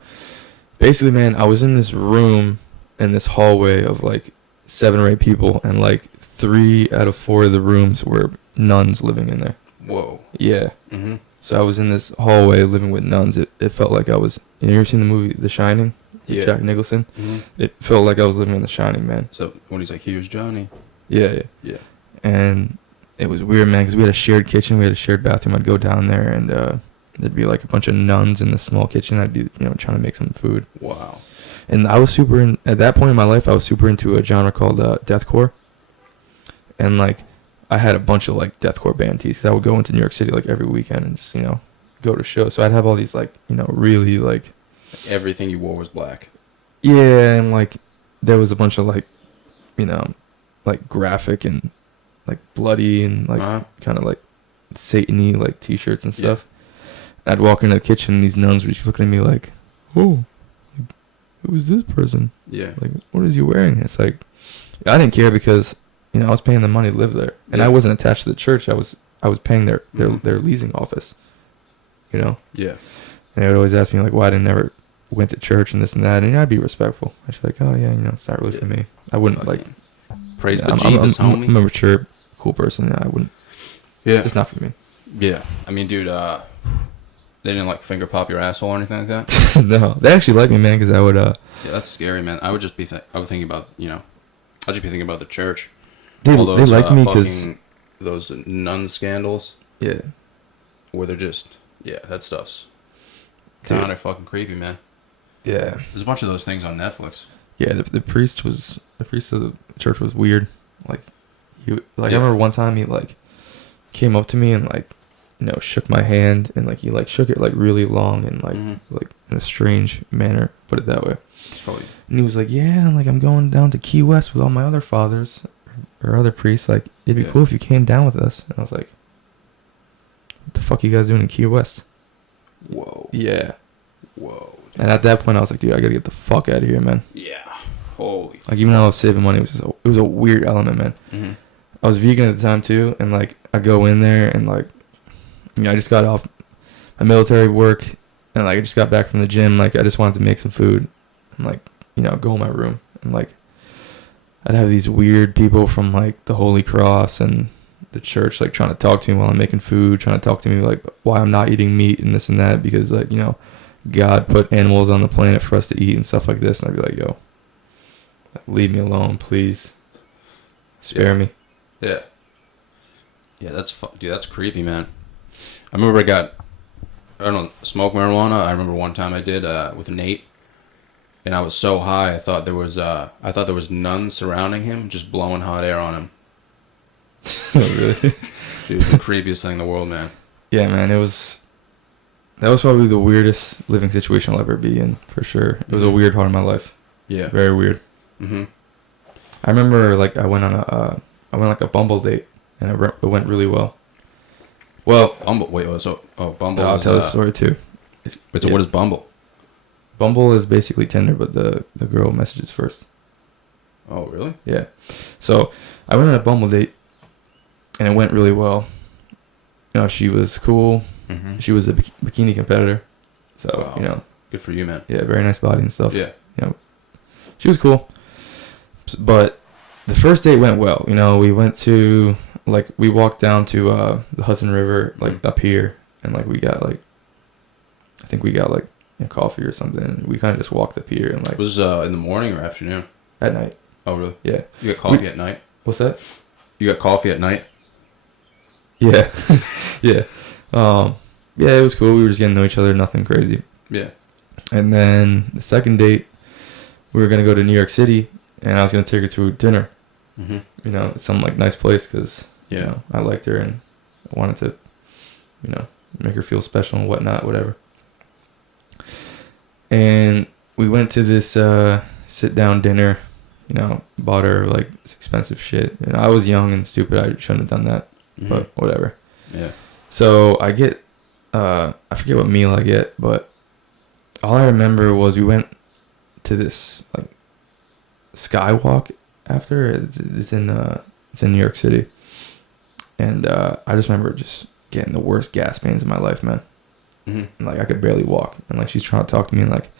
basically, man, I was in this room in this hallway of like 7 or 8 people, and like 3 out of 4 of the rooms were nuns living in there. Whoa. Yeah. Mm-hmm. So I was in this hallway living with nuns. It felt like I was. You ever seen the movie The Shining? Yeah. Jack Nicholson. Mm-hmm. It felt like I was living in The Shining, man. So when he's like, here's Johnny. Yeah. And it was weird, man, because we had a shared kitchen, we had a shared bathroom. I'd go down there, and there'd be like a bunch of nuns in the small kitchen. I'd be, trying to make some food. Wow. And I was at that point in my life, I was super into a genre called deathcore. And like, I had a bunch of like deathcore band tees. 'Cause I would go into New York City like every weekend and just, go to shows. So I'd have all these like, really like. Everything you wore was black. Yeah, and like, there was a bunch of like, like graphic and like bloody and like kind of like Satan-y like t-shirts and stuff. Yeah. I'd walk into the kitchen and these nuns would just looking at me like, oh, who is this person? Yeah. Like, what is he wearing? It's like, I didn't care because, I was paying the money to live there. And I wasn't attached to the church. I was paying their leasing office, Yeah. And they would always ask me like why I never went to church and this and that. And I'd be respectful. I'd be like, oh yeah, it's not really for me. I wouldn't like. Praise the Jesus, homie. I'm a mature, cool person. Yeah, I wouldn't. Yeah. It's just not for me. Yeah. I mean, dude, they didn't like finger pop your asshole or anything like that? No. They actually like me, man, because I would, Yeah, that's scary, man. I would just be, I would thinking about, I'd just be thinking about the church. They like me because... Those nun scandals. Yeah. Where they're just, that stuff's kind of fucking creepy, man. Yeah. There's a bunch of those things on Netflix. Yeah, the priest of the church was weird. Like, I remember one time he like came up to me and like, shook my hand and like he like shook it like really long and like like in a strange manner, put it that way. Probably. And he was like, yeah, like I'm going down to Key West with all my other fathers or other priests. Like, it'd be cool if you came down with us. And I was like, what the fuck are you guys doing in Key West? Whoa. Yeah. Whoa. And at that point, I was like, dude, I gotta get the fuck out of here, man. Yeah. Holy. Like, even though I was saving money, it was a weird element, man. Mm-hmm. I was vegan at the time too, and like I go in there and like, I just got off my military work, and like I just got back from the gym. Like I just wanted to make some food, and like go in my room, and like I'd have these weird people from like the Holy Cross and the church like trying to talk to me while I'm making food, trying to talk to me like why I'm not eating meat and this and that because like God put animals on the planet for us to eat and stuff like this, and I'd be like, yo, leave me alone, please, spare me. Yeah. Yeah, dude, that's creepy, man. I remember I don't know, smoke marijuana. I remember one time I did with Nate, and I was so high I thought there was nuns surrounding him, just blowing hot air on him. Oh, really? Dude, it was the creepiest thing in the world, man. Yeah, man, that was probably the weirdest living situation I'll ever be in, for sure. It was a weird part of my life. Yeah. Very weird. Mm-hmm. I remember like I went like a Bumble date, and it went really well. Well, Bumble. Bumble. I'll tell the story too. Wait, so what is Bumble? Bumble is basically Tinder, but the girl messages first. Oh, really? Yeah. So I went on a Bumble date, and it went really well. She was cool. Mm-hmm. She was a bikini competitor. So, Wow. Good for you, man. yeah, very nice body and stuff. Yeah. She was cool. But the first date went well. We went to, like, we walked down to the Hudson River, like, up here. And, like, we got, like, I think we got, like, coffee or something. We kind of just walked up here and, like. Was in the morning or afternoon? At night. Oh, really? Yeah. You got coffee at night? What's that? You got coffee at night? Yeah. Yeah. Yeah, it was cool. We were just getting to know each other. Nothing crazy. Yeah. And then the second date, we were going to go to New York City. And I was going to take her to dinner. Mm-hmm. Some, like, nice place because, yeah. I liked her and I wanted to, make her feel special and whatnot, whatever. And we went to this sit-down dinner, bought her, like, this expensive shit. And I was young and stupid. I shouldn't have done that, but whatever. Yeah. So I get, I forget what meal I get, but all I remember was we went to this, like, skywalk after. It's in New York City. And I just remember just getting the worst gas pains in my life, man. Mm-hmm. And, like, I could barely walk. And, like, she's trying to talk to me and, like,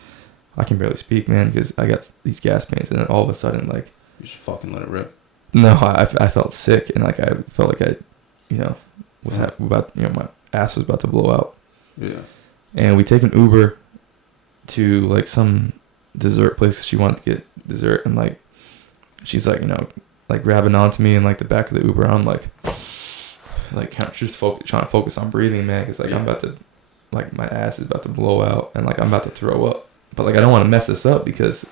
I can barely speak, man, because I got these gas pains. And then all of a sudden, like. You just fucking let it rip. No, I felt sick. And, like, I felt like I, was about, my ass was about to blow out. Yeah. And we take an Uber to, like, some dessert place 'cause she wanted to get dessert. And, like, she's, like, like, grabbing onto me in, like, the back of the Uber. I'm, like just trying to focus on breathing, man, because, like, I'm about to, like, my ass is about to blow out and, like, I'm about to throw up. But, like, I don't want to mess this up because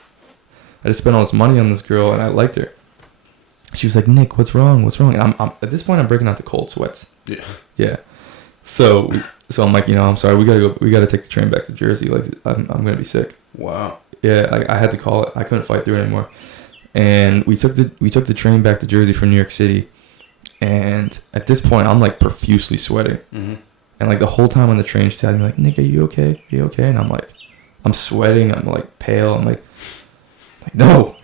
I just spent all this money on this girl and I liked her. She was like, Nick, what's wrong? And I'm at this point I'm breaking out the cold sweats. Yeah. Yeah. So I'm like, I'm sorry, we gotta take the train back to Jersey. Like, I'm gonna be sick. Wow. Yeah, I had to call it. I couldn't fight through it anymore. And we took the train back to Jersey from New York City. And at this point, I'm, like, profusely sweating. Mm-hmm. And, like, the whole time on the train, she's telling me, like, Nick, are you okay? Are you okay? And I'm, like, I'm sweating. I'm, like, pale. I'm, like no.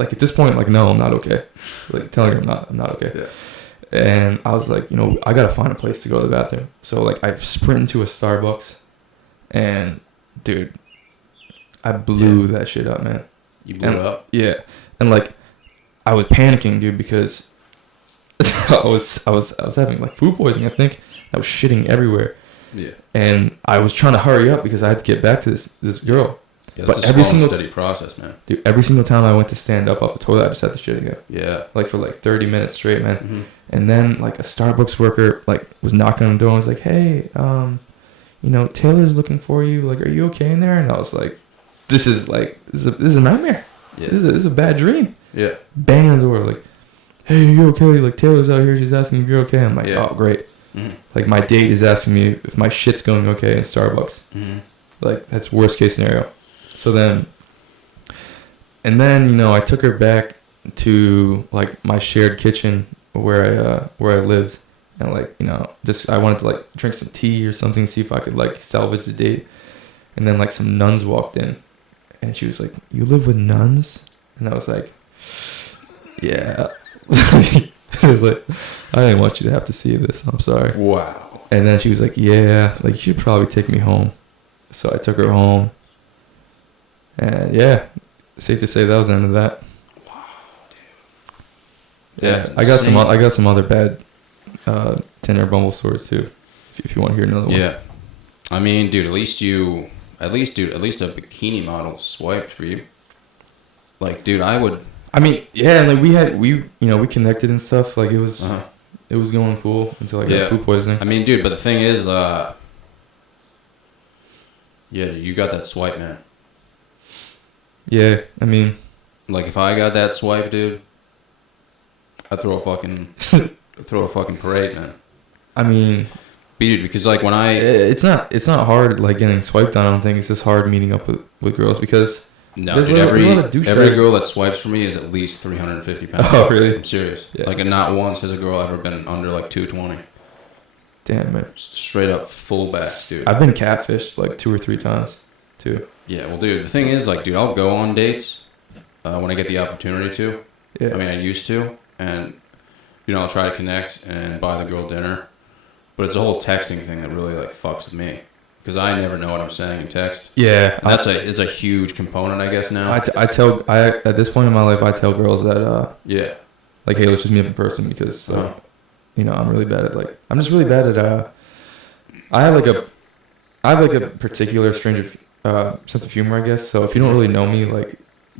Like, at this point, like, no, I'm not okay. Like, telling her I'm not okay. Yeah. And I was like, I got to find a place to go to the bathroom. So, like, I sprint into a Starbucks. And, dude, I blew that shit up, man. You blew it up? Yeah. And, like, I was panicking, dude, because I was having, like, food poisoning, I think. I was shitting everywhere. Yeah. And I was trying to hurry up because I had to get back to this girl. Yeah, that's but a slow and steady process, man. Dude, every single time I went to stand up off the toilet, I just had to shit again. Yeah. Like, for, like, 30 minutes straight, man. Mm-hmm. And then, like, a Starbucks worker, like, was knocking on the door and was like, hey, Taylor's looking for you. Like, are you okay in there? And I was like, this is a nightmare. Yeah. This is a bad dream. Yeah. Bang on the door, like, hey, are you okay? Like, Taylor's out here. She's asking if you're okay. I'm like, oh, great. Mm-hmm. Like, my date is asking me if my shit's going okay in Starbucks. Mm-hmm. Like, that's worst case scenario. So then, I took her back to, like, my shared kitchen where I lived. And, like, I wanted to, like, drink some tea or something, see if I could, like, salvage the date. And then, like, some nuns walked in. And she was like, you live with nuns? And I was like, yeah. I was like, I didn't want you to have to see this. I'm sorry. Wow. And then she was like, yeah, like, you should probably take me home. So I took her home. And, yeah, safe to say that was the end of that. Wow, dude. Yeah, I got some other bad Tinder Bumble stories, too, if you want to hear another one. Yeah. I mean, dude, at least a bikini model swiped for you. Like, dude, I would. I mean, yeah, like, we connected and stuff. Like, it was going cool until I got food poisoning. I mean, dude, but the thing is, you got that swipe, man. Yeah, I mean, like, if I got that swipe, dude, I'd throw a fucking parade, man. I mean, dude, because, like, when it's not hard, like, getting swiped on. I don't think it's just hard meeting up with girls because dude, every girl that swipes for me is at least 350 pounds. Oh, really? I'm serious. Yeah. Like, and not once has a girl ever been under, like, 220. Damn, man. Straight up full backs, dude. I've been catfished like 2 or 3 times, too. Yeah, well, dude, the thing is, like, dude, I'll go on dates when I get the opportunity to. Yeah. I mean, I used to, and, I'll try to connect and buy the girl dinner. But it's the whole texting thing that really, like, fucks with me. because I never know what I'm saying in text. Yeah, And it's a huge component, I guess now. At this point in my life, I tell girls that Yeah. like, hey, let's just meet up in person because I'm really bad at I'm just really bad at I have like a particular strange sense of humor, I guess. So if you don't really know me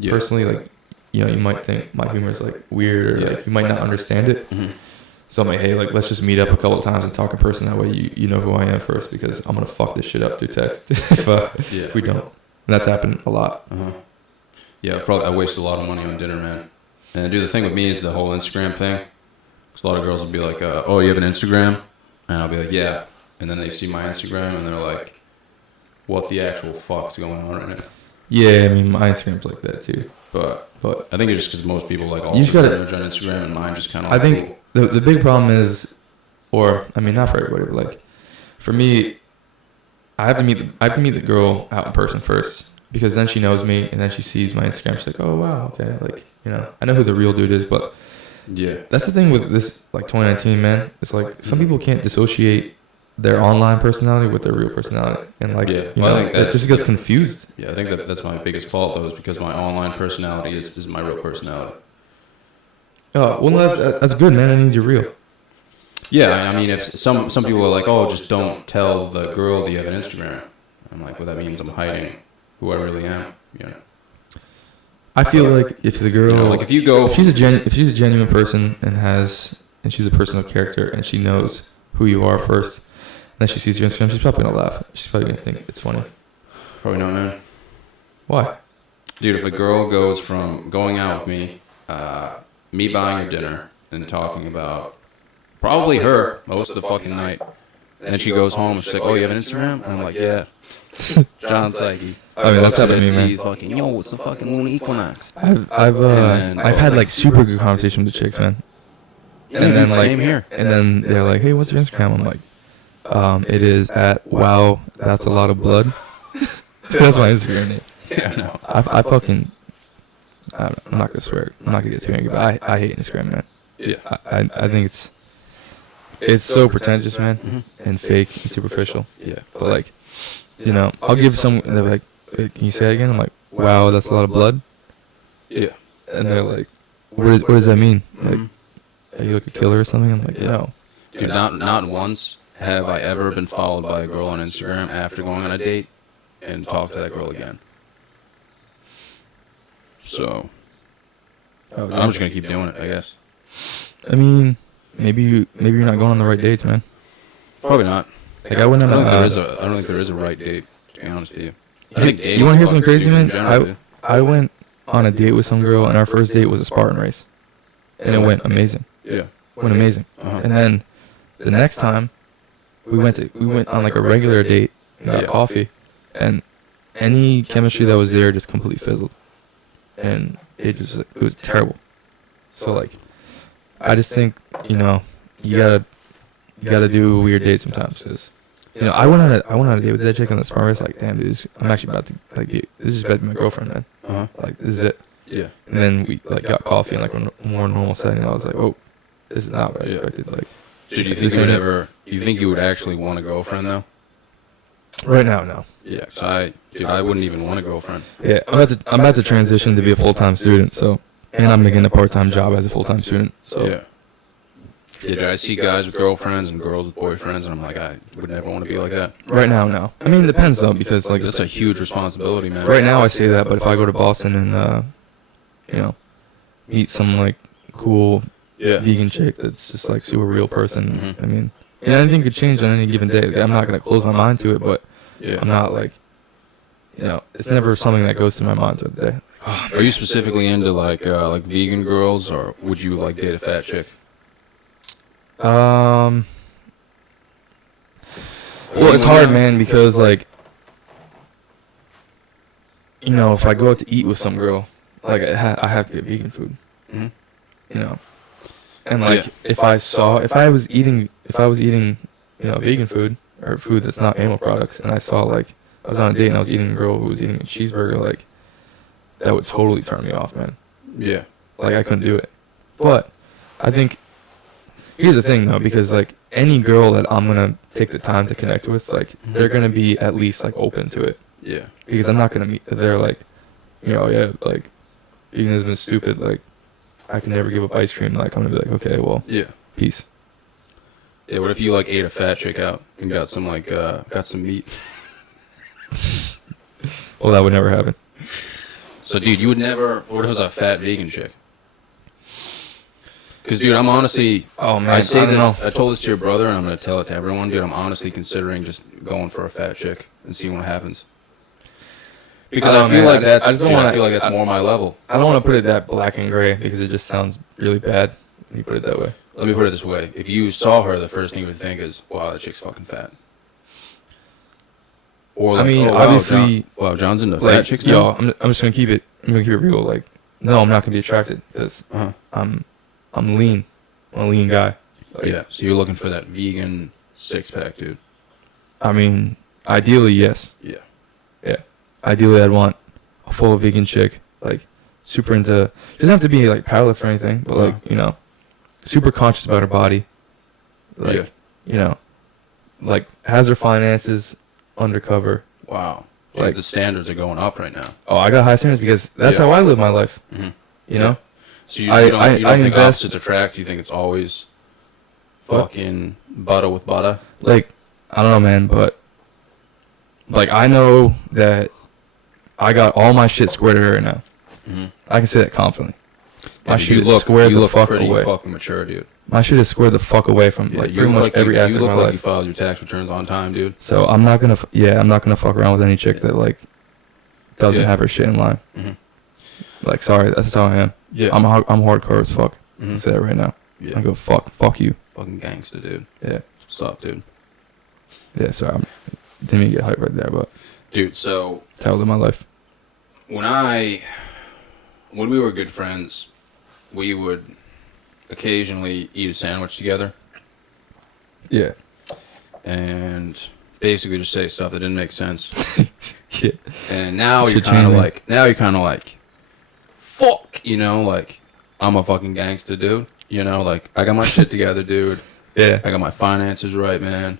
personally, you might think my humor is weird or you might not understand it. Mm-hmm. So I'm like, hey, let's just meet up a couple of times and talk in person. That way you know who I am first, because I'm gonna fuck this shit up through text if we don't. And that's happened a lot. Yeah, I wasted a lot of money on dinner, man. And dude, the thing with me is the whole Instagram thing. Because a lot of girls will be like, "Oh, you have an Instagram?" And I'll be like, "Yeah." And then they see my Instagram and they're like, "What the actual fuck's going on right now?" Yeah, I mean, my Instagram's like that too. But I think it's just because most people all you just gotta image on Instagram, and mine just kind of. I think the big problem is, or I mean, not for everybody, but for me, I have to meet the girl out in person first, because then she knows me, and then she sees my Instagram. She's like, oh wow, okay, I know who the real dude is. But yeah, that's the thing with this 2019, man. It's some people can't dissociate their online personality with their real personality, and I think that just gets confused. Yeah, I think that's my biggest fault though, is because my online personality is my real personality. Oh, well, no, that's good, man. That means you're real. Yeah, I mean, if some people are like, oh, just don't tell the girl that you have an Instagram. I'm like, well, that means I'm hiding who I really am. I feel like if the girl, if you go, if she's a genuine person and she's a person of character and she knows who you are first, then she sees your Instagram, she's probably gonna laugh. She's probably gonna think it's funny. Probably not, man. Why? Dude, if a girl goes from going out with me, me buying her dinner, and talking about probably her most of the fucking night, and then she goes home and she's like, oh, you have an Instagram? And I'm like, yeah. John Psyche. I mean, that's happened to me, man. Fucking, yo, it's the fucking lunar equinox. I've had super good conversation with the chicks, man. And then same here. And then they're like, hey, what's your Instagram? I'm like, it is at wow, that's a lot of blood. That's my Instagram name. Yeah, I know. I fucking, I'm not gonna swear. I'm not gonna get too angry, but I hate Instagram, man. Yeah. I think it's so pretentious, man, and fake and superficial. Yeah. But I'll give some. They're like, can you say it again? I'm like, wow, that's a lot of blood. Yeah. And they're like, what does that mean? Like, are you like a killer or something? I'm like, no. Dude, not once have I ever been followed by a girl on Instagram after going on a date and talked to that girl again. So, I'm just gonna keep doing it, I guess. I mean, maybe you're not going on the right dates, man. Probably not. I wouldn't. I don't think there is a right date. To be honest with you. I think you want to hear something crazy, man? General, I went on a date with some girl, and our first date was a Spartan race, and it went amazing. Yeah. Went amazing. And then the next time, we went on a regular date and got coffee, and any chemistry that was there just completely fizzled, and it was terrible. So I just think you gotta do weird dates sometimes, because I went on a date with that chick on the Spartan race. Like, damn, dude, I'm actually about to this is about to be my girlfriend, man. This is it. Yeah. And then we got coffee in a more normal setting. I was like, oh, this is not what I expected. Did you think you would actually want a girlfriend though? Right now, no. Yeah, cause I wouldn't even want a girlfriend. Yeah, I'm about to transition to be a full-time student, and I'm making a part-time job as a full-time student. So yeah. Yeah, dude, I see guys with girlfriends and girls with boyfriends, and I'm like, I would never want to be like that. Right now, no. I mean, it depends though, because that's a huge responsibility, man. Right now, I say that, but if I go to Boston and meet some cool vegan chick that's just super real person, I mean, anything could change on any given day. I'm not gonna close my mind to it, but I'm not it's never something that goes through my mind throughout the day. Are you specifically into vegan girls, or would you date a fat chick? Well, it's hard, man, because if I go out to eat with some girl, I have to get vegan food. And if I was eating vegan food or food that's not animal products, and I saw I was on a date and I was eating a girl who was eating a cheeseburger, that would totally turn me off, man. Yeah. I couldn't do it. But I think here's the thing though, because like any girl that I'm gonna take the time to connect with, like they're gonna be at least like open to it. Yeah. Because I'm not gonna meet. They're like, yeah, like you guys been stupid. Like I can never give up ice cream. Like I'm gonna be like, okay, well, Yeah. peace. Yeah. What if you like ate a fat chick out and got some meat? Well, that would never happen. So, dude, you would never. What if it was a fat vegan chick? Because, dude, I'm honestly. Oh man, I say don't this. know. I told this to your brother, and I'm gonna tell it to everyone, dude. I'm honestly considering just going for a fat chick and seeing what happens. Because I feel like that's. I feel like that's more my level. I don't want to put it that black and gray because it just sounds really bad when you put it that way. Let me put it this way: if you saw her, the first thing you would think is, "Wow, that chick's fucking fat." Or like, I mean, oh, wow, obviously, John's into like, fat chicks now. yo, I'm just gonna keep it. I'm gonna keep it real. Like, no, I'm not gonna be attracted because I'm lean. I'm a lean guy. Like, Yeah, so you're looking for that vegan six-pack, dude. I mean, ideally, yes. Yeah. Yeah. Ideally, I'd want a full vegan chick, like super into. Doesn't have to be like powerlift or anything, but like super conscious about her body. Like like has her finances undercover. Wow. Dude, Like the standards are going up right now. Oh, I got high standards because that's how I live my life. Mm-hmm. You know. So you don't think invest, opposites attract? You think it's always fucking butter with butter? Like, I don't know, man, but like I know that I got all my shit squared away right now. Mm-hmm. I can say that confidently. My shit is squared the fuck pretty away. Fucking mature, dude. My shit is squared the fuck away from like pretty much every aspect of my life. You look like you filed your tax returns on time, dude. So I'm not gonna, I'm not gonna fuck around with any chick that like doesn't have her shit in line. Mm-hmm. Like, sorry, that's how I am. Yeah. I'm hardcore as fuck. Mm-hmm. I'll say that right now. Yeah. I go fuck you. Fucking gangster, dude. Yeah. What's up, dude? Yeah, sorry, didn't mean to get hyped right there, but dude, so that's how I live my life. When we were good friends, we would occasionally eat a sandwich together. Yeah. And basically just say stuff that didn't make sense. Yeah. And now you're kind of like, fuck, like, I'm a fucking gangster, dude. Like, I got my shit together, dude. Yeah. I got my finances right, man.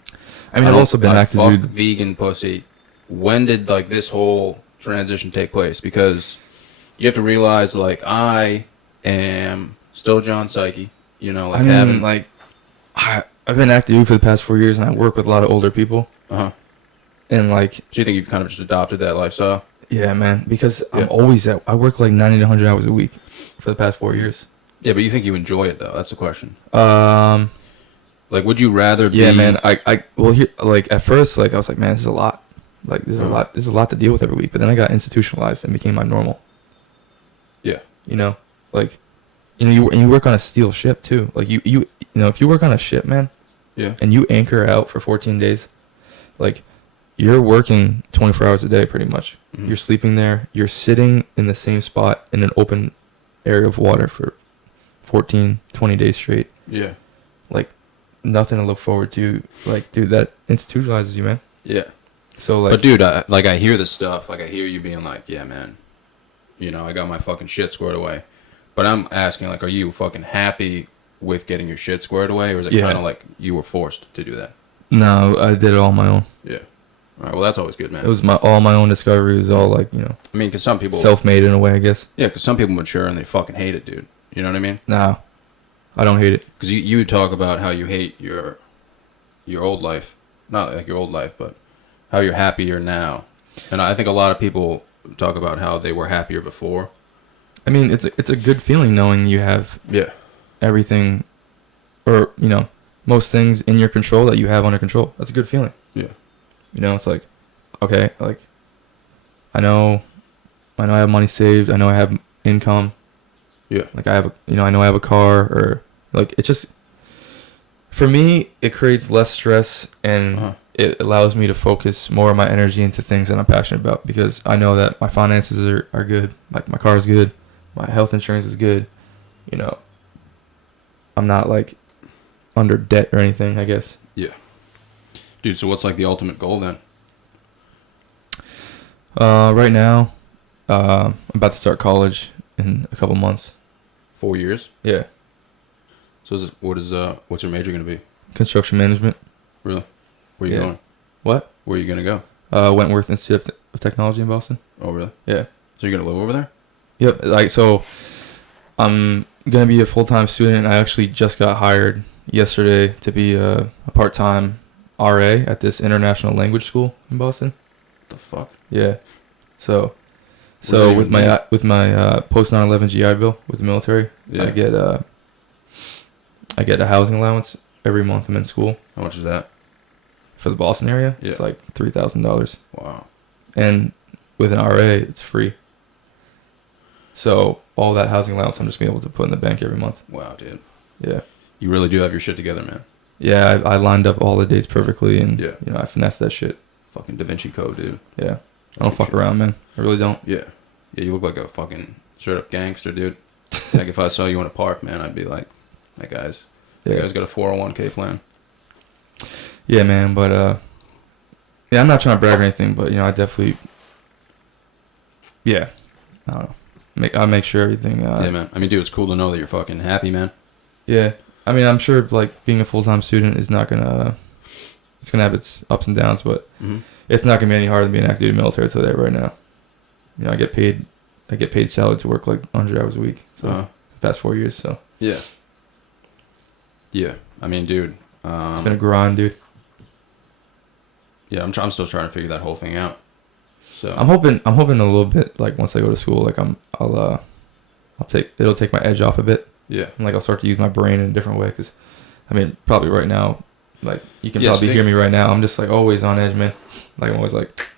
I mean, I've also been active, fuck dude. vegan pussy. When did, like, this whole transition take place? Because you have to realize, like, I am still John Psyche, like, I've been active for the past 4 years, and I work with a lot of older people. Uh-huh. And, like... So you think you've kind of just adopted that lifestyle? Yeah, man, because I'm always I work, like, 90 to 100 hours a week for the past 4 years. Yeah, but you think you enjoy it, though? That's the question. Like, would you rather be... Yeah, man, well, here, like, at first, like, I was like, man, this is a lot. Like, this is a lot to deal with every week. But then I got institutionalized and became my normal. Yeah. Like, you work on a steel ship, too. Like, if you work on a ship, man... Yeah. And you anchor out for 14 days, like, you're working 24 hours a day, pretty much. Mm-hmm. You're sleeping there. You're sitting in the same spot in an open area of water for 14, 20 days straight. Yeah. Like, nothing to look forward to. Like, dude, that institutionalizes you, man. Yeah. So, like... But, dude, I hear this stuff. Like, I hear you being like, yeah, man, I got my fucking shit squared away. But I'm asking, like, are you fucking happy with getting your shit squared away? Or is it kind of like you were forced to do that? No, I did it all on my own. Yeah. All right, well, that's always good, man. It was all my own discovery. It was all, like, I mean, because some people... Self-made in a way, I guess. Yeah, because some people mature and they fucking hate it, dude. You know what I mean? No. I don't hate it. Because you talk about how you hate your old life. Not like your old life, but how you're happier now. And I think a lot of people talk about how they were happier before. I mean, it's a good feeling knowing you have everything, or, most things in your control that you have under control. That's a good feeling. Yeah. It's like, okay, like, I know I have money saved. I know I have income. Yeah. Like, I have, I know I have a car, or, like, it's just, for me, it creates less stress, and it allows me to focus more of my energy into things that I'm passionate about, because I know that my finances are good. Like, my car is good. My health insurance is good. I'm not, like, under debt or anything, I guess. Yeah. Dude, so what's, like, the ultimate goal then? Right now, I'm about to start college in a couple months. 4 years? Yeah. So what's your major gonna be? Construction management. Really? Where you going? What? Where are you gonna go? Wentworth Institute of Technology in Boston. Oh, really? Yeah. So you're gonna live over there? Yep. Like, so I'm gonna be a full-time student. I actually just got hired yesterday to be a part-time RA at this international language school in Boston. The fuck? Yeah. So that with even my post 9/11 GI Bill with the military, Yeah. I get a housing allowance every month I'm in school. How much is that? For the Boston area, Yeah. it's like $3,000, Wow. and with an RA, it's free. So all that housing allowance, I'm just gonna be able to put in the bank every month. Wow, dude. Yeah. You really do have your shit together, man. Yeah, I lined up all the dates perfectly, and Yeah. I finessed that shit. Fucking Da Vinci Code, dude. Yeah. I don't fuck around, man. I really don't. Yeah. Yeah, you look like a fucking straight up gangster, dude. Like if I saw you in a park, man, I'd be like, that guy's got a 401k plan. Yeah, man, but yeah, I'm not trying to brag or anything, but I definitely, yeah, I don't know. I make sure everything. Yeah, man. I mean, dude, it's cool to know that you're fucking happy, man. Yeah, I mean, I'm sure like being a full-time student is not gonna, it's gonna have its ups and downs, but it's not gonna be any harder than being active duty military. So that right now, I get paid salary to work like 100 hours a week. So the past 4 years, so yeah. Yeah, I mean, dude. It's been a grind, dude. Yeah, I'm still trying to figure that whole thing out. So I'm hoping a little bit like once I go to school, like it'll take my edge off a bit. Yeah. And like I'll start to use my brain in a different way, because I mean probably right now, like you can probably hear me right now. I'm just like always on edge, man. Like I'm always like,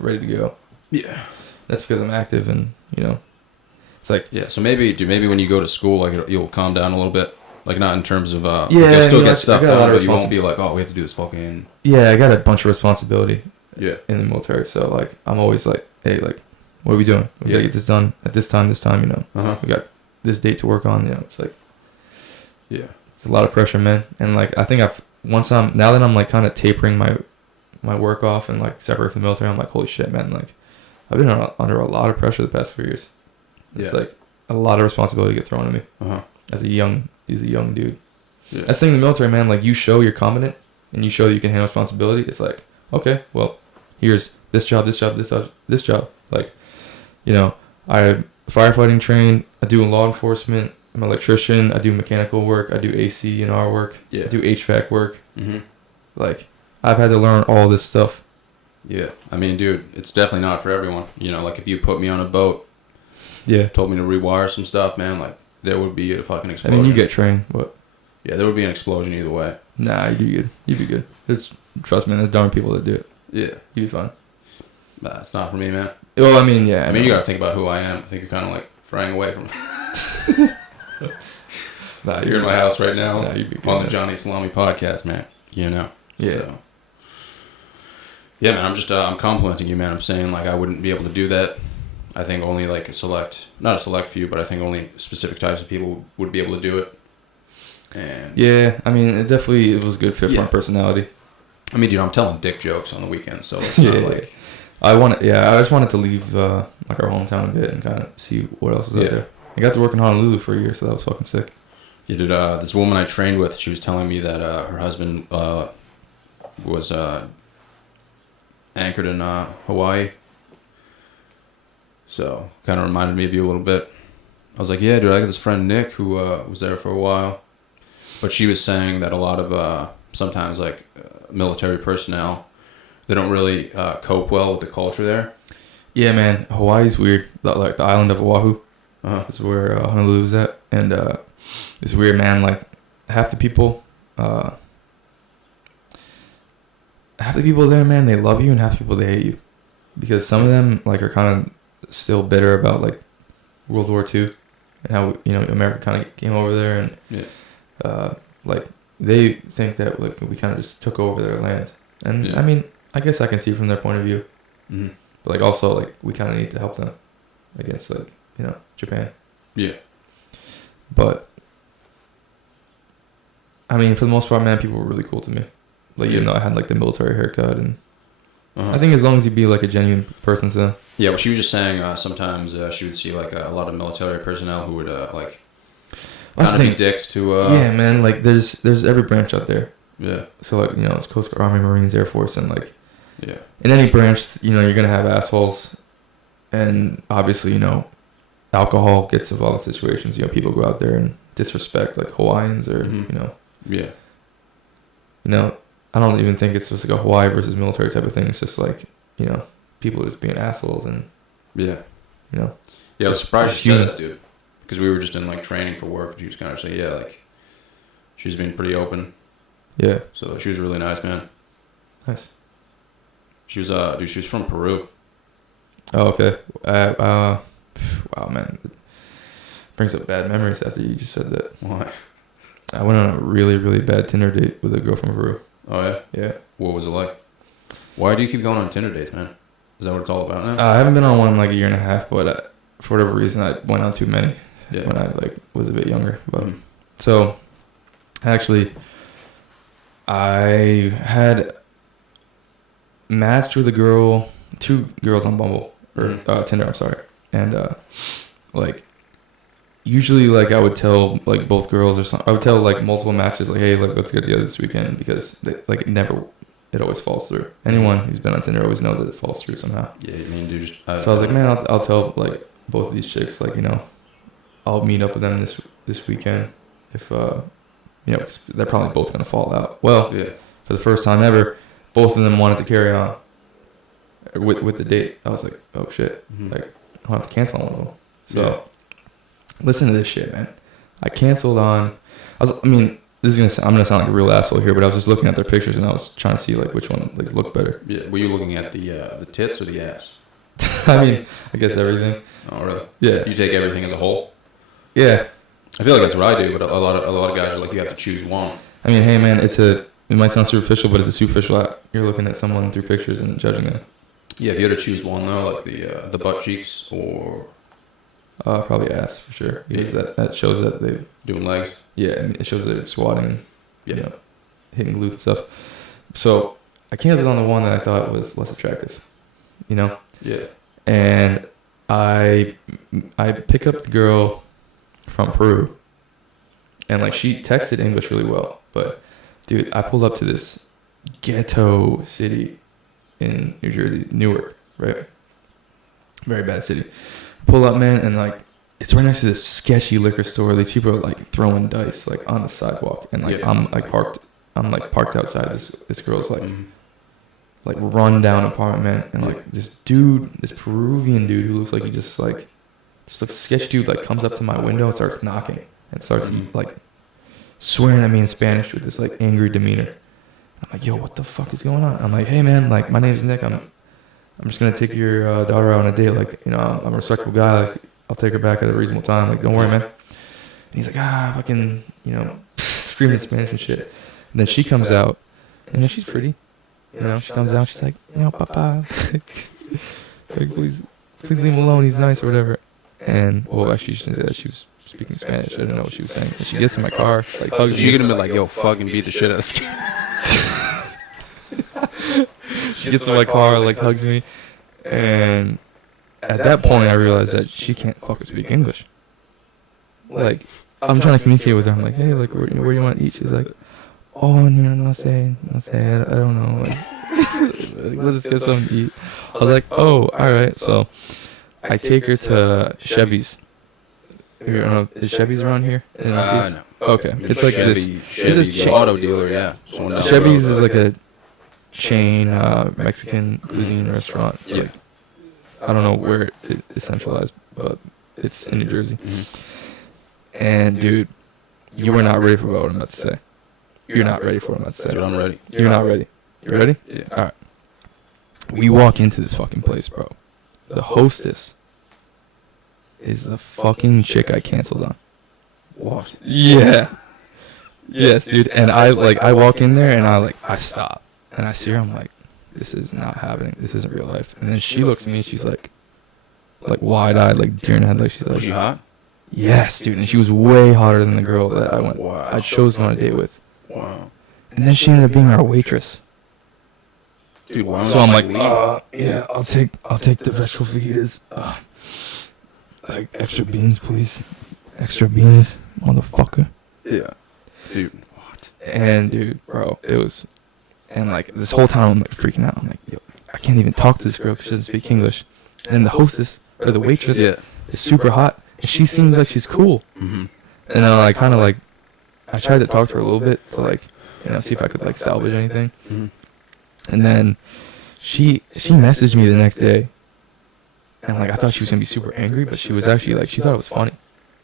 ready to go. Yeah. That's because I'm active, and it's like So maybe when you go to school, like you'll calm down a little bit. Like not in terms of you'll still get stuff done, but you responsi- won't be like, oh, we have to do this fucking. Yeah, I got a bunch of responsibility. Yeah. In the military, so like I'm always like, hey, like, what are we doing? We gotta get this done at this time. We got this date to work on. It's like, yeah, it's a lot of pressure, man. And like I think now that I'm like kind of tapering my work off and like separate from the military, I'm like, holy shit, man. Like I've been under a lot of pressure the past 4 years. It's like a lot of responsibility get thrown at me as a young dude. Yeah. That's the thing in the military, man. Like you show you're competent and you show you can handle responsibility. It's like, okay, well, here's this job. Like, I firefighting trained. I do law enforcement. I'm an electrician. I do mechanical work. I do AC and R work. Yeah. I do HVAC work. Like, I've had to learn all this stuff. Yeah. I mean, dude, it's definitely not for everyone. Like if you put me on a boat, told me to rewire some stuff, man, like there would be a fucking explosion. I mean, you get trained, but yeah, there would be an explosion either way. Nah, you'd be good. You'd be good. Trust me, there's darn people that do it. Yeah. You'd be fine. Nah, it's not for me, man. Well, I mean, yeah. I mean, you gotta think about who I am. I think you're kind of like fraying away from. Nah, you're in my house right now you'd be good, on the Johnny Salami podcast, man. Yeah. So. Yeah, man. I'm complimenting you, man. I'm saying like I wouldn't be able to do that. I think only like not a select few, but I think only specific types of people would be able to do it. And yeah, I mean, it was a good fit for my personality. I mean, dude, I'm telling dick jokes on the weekends, so it's not like. I just wanted to leave like our hometown a bit and kind of see what else was out there. I got to work in Honolulu for a year, so that was fucking sick. Yeah, dude. This woman I trained with, she was telling me that her husband was anchored in Hawaii. So, kind of reminded me of you a little bit. I was like, yeah, dude, I got this friend Nick who was there for a while. But she was saying that a lot of sometimes like military personnel, they don't really cope well with the culture there. Yeah, man, Hawaii's weird. Like the island of Oahu is where Honolulu's at, and it's weird, man. Like half the people there, man, they love you, and half the people they hate you, because some of them like are kind of still bitter about like World War II and how America kind of came over there, and like they think that like we kind of just took over their land, and I mean, I guess I can see from their point of view, but like also like we kind of need to help them against like Japan. Yeah. But I mean, for the most part, man, people were really cool to me. Like even though I had like the military haircut, and I think as long as you be like a genuine person to them. Yeah, well, she was just saying sometimes she would see like a lot of military personnel who would like. I was Kind of be thinking, dicks to. yeah, man. Like there's every branch out there. Yeah. So like it's Coast Guard, Army, Marines, Air Force, and like Yeah. in any branch, you're gonna have assholes, and obviously alcohol gets involved in situations. People go out there and disrespect like Hawaiians or Yeah. I don't even think it's just like a Hawaii versus military type of thing. It's just like people just being assholes and Yeah. you know. Yeah, I was surprised It's she said human. that, dude. Because we were just in like training for work, and she was kind of saying, yeah, like she was being pretty open. Yeah. So she was really nice, man. Nice. She was dude, she was from Peru. Oh, okay. Wow, man. It brings up bad memories after you just said that. Why? I went on a really, really bad Tinder date with a girl from Peru. Oh yeah. Yeah. What was it like? Why do you keep going on Tinder dates, man? Is that what it's all about now? I haven't been on one in like a year and a half, but for whatever reason, I went on too many Yeah. when I was a bit younger. But so, actually, I had matched with two girls on Bumble or Tinder. I'm sorry, and usually I would tell like both girls or something. I would tell like multiple matches like, hey, let's get together this weekend because it always falls through. Anyone who's been on Tinder always knows that it falls through somehow. Yeah, I mean, dude, just. So I was like, man, I'll tell like both of these chicks I'll meet up with them this weekend if 'cause they're probably both gonna fall out. Well, Yeah. for the first time ever, both of them wanted to carry on with the date. I was like, oh shit, like I'll have to cancel on one of them. So listen to this shit, man. I canceled on. I'm gonna sound like a real asshole here, but I was just looking at their pictures and I was trying to see like which one looked better. Yeah. Were you looking at the tits or the ass? I guess everything. Oh really? Yeah. You take everything as a whole. Yeah. I feel like that's what I do, but a lot of guys are like, you have to choose one. Hey man, it might sound superficial, but it's a superficial act. You're looking at someone through pictures and judging them. Yeah, if you had to choose one though, like the butt cheeks or Probably ass for sure. Because that shows that they doing legs. Yeah, it shows that they're squatting, Yeah. hitting glutes and stuff. So I canceled on the one that I thought was less attractive, Yeah. And I pick up the girl from Peru, and like she texted English really well, but dude, I pulled up to this ghetto city in New Jersey, Newark, right? Very bad city. Pull up, man, and like it's right next to this sketchy liquor store. These people are like throwing dice like on the sidewalk, and like I'm parked outside this girl's like run down apartment, and like this Peruvian dude who looks like he just looks sketchy dude like comes up to my window and starts knocking and starts like swearing at me in Spanish with this like angry demeanor. I'm like, yo, what the fuck is going on? I'm like, hey man, like my name's Nick. I'm just gonna take your daughter out on a date. Like, I'm a respectable guy. Like, I'll take her back at a reasonable time. Like, don't worry, man. And he's like, fucking, screaming in Spanish and shit. And then she comes out, and then she's pretty. She comes out, she's like, papa, like, please leave him alone. He's nice or whatever. And actually, she was speaking Spanish. I didn't know what she was saying. And she gets in my car, like hugs me. She gonna be like, yo, fucking beat the shit out of this kid. She gets in my car, like hugs me, and at that point I realized that she can't fucking speak English. Like, I'm trying to communicate with her. I'm like, hey, like, where do you want to eat? She's like, oh, no sé, I don't know. Like, let's just get something to eat. I was like, oh, all right. So I take her to Chevy's. I don't know, is Chevy's around here? No. Okay, it's like Chevy's the auto dealer, yeah. Chevy's is like a chain Mexican cuisine restaurant. Yeah. Like, I don't know where it is centralized, but it's in New Jersey. And dude, you are not ready for what I'm about to say. You're not ready for what I'm about to say. Dude, I'm ready. You're not ready. You ready? Yeah. All right. We walk into this fucking place, bro. The hostess is the fucking chick I canceled on. What? Yeah. Yes, dude. And I walk in there and I stop. And I see her, I'm like, this is not happening. This isn't real life. And then she looks at me and she's like wide-eyed, like deer in the headlights. She's like, Was she hot? yes, dude. And she was way hotter than the girl that Wow. I chose to go on a date with. Wow. And then she ended up being our waitress. Dude, why So I'm like, leave? yeah, I'll take the vegetable fajitas. Like extra beans, please. extra beans, motherfucker. Yeah. Dude, what? And dude, bro, it was, and like this whole time I'm like freaking out. I'm like, yo, I can't even talk to this girl because she doesn't speak English. And the hostess or the waitress is super hot, and she seems like she's cool. Mm-hmm. And I kind of like, I tried to talk to her a little bit to like, see if I could like salvage anything. Mm-hmm. And then she messaged me the next day, and like I thought she was gonna be super angry, but she was actually like, she thought it was funny.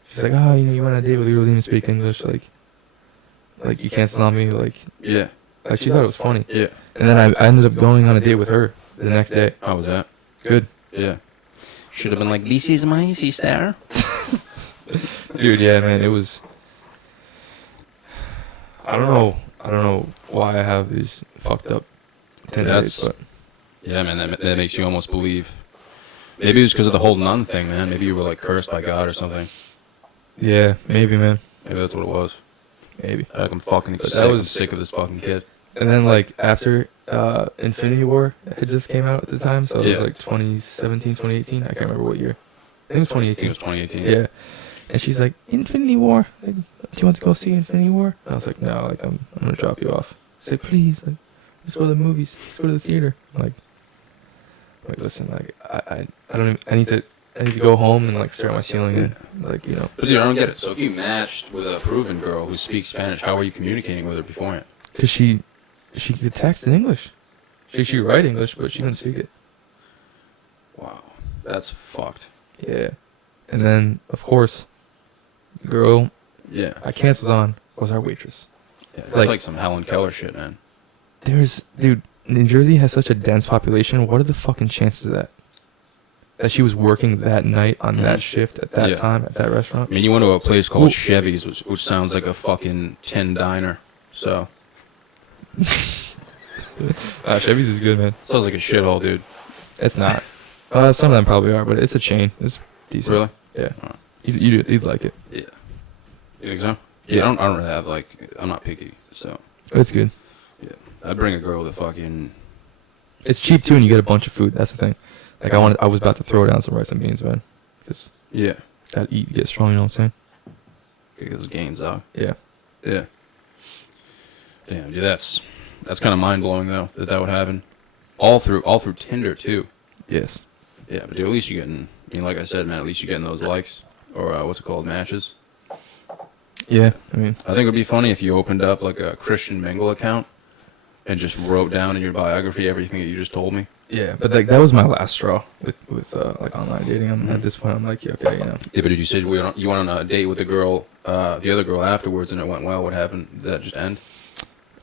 She's like, oh, you went on a date with a girl who didn't speak English, like you canceled on me, like she thought it was funny. Yeah. And then I ended up going on a date with her the next day. How was that? Good. Yeah. Should have been like, this is my sister. Dude, yeah, man, it was. I don't know why I have these fucked up dates, but yeah, man, that makes you almost believe. Maybe it was because of the whole nun thing, man. Maybe you were like cursed by God or something. Yeah, maybe, man. Maybe that's what it was. Maybe. Like, I'm fucking sick. I'm sick of this fucking kid. And then like after Infinity War had just came out at the time, so it was like 2017, 2018. I can't remember what year. I think it was 2018. I think it was 2018. Yeah. And she's like, Infinity War. Like, do you want to go see Infinity War? And I was like, no, like I'm gonna drop you off. She's like, please, like, let's go to the movies. Let's go to the theater. I'm like listen, like I don't even, I need to go home and like stare at my ceiling and like But dude, I don't get it. So if you matched with a proven girl who speaks Spanish, how were you communicating with her beforehand? Because she could text in English. She could write English, but she couldn't speak it. Wow, that's fucked. Yeah. And then of course, the girl I canceled on was our waitress. Yeah, that's like some Helen Keller shit, man. Dude, New Jersey has such a dense population. What are the fucking chances of that? That she was working that night on that shift at that time at that restaurant? I mean, you went to a place called Chevy's, which sounds like a fucking 10 diner. So. Chevy's is good, man. Sounds like a shithole, dude. It's not. Some of them probably are, but it's a chain. It's decent. Really? Yeah. You'd like it. Yeah. You think so? Yeah. I don't really have I'm not picky, so. It's good. Yeah. I'd bring a girl to fucking. It's cheap too, and you get a bunch of food. That's the thing. Like I was about to throw down some rice and beans, man. Cause gotta eat, get strong. You know what I'm saying? Get those gains out. Yeah. Yeah. Damn, dude, that's kind of mind blowing though that would happen. All through Tinder too. Yes. Yeah, but dude, at least you're getting. I mean, like I said, man, at least you're getting those likes or what's it called, matches. Yeah, I mean, I think it'd be funny if you opened up like a Christian Mingle account and just wrote down in your biography everything that you just told me. Yeah, but like that was my last straw with like online dating. At this point, I'm like, yeah, okay, Yeah, but did you say you went on a date with the girl, the other girl afterwards, and it went well? What happened? Did that just end?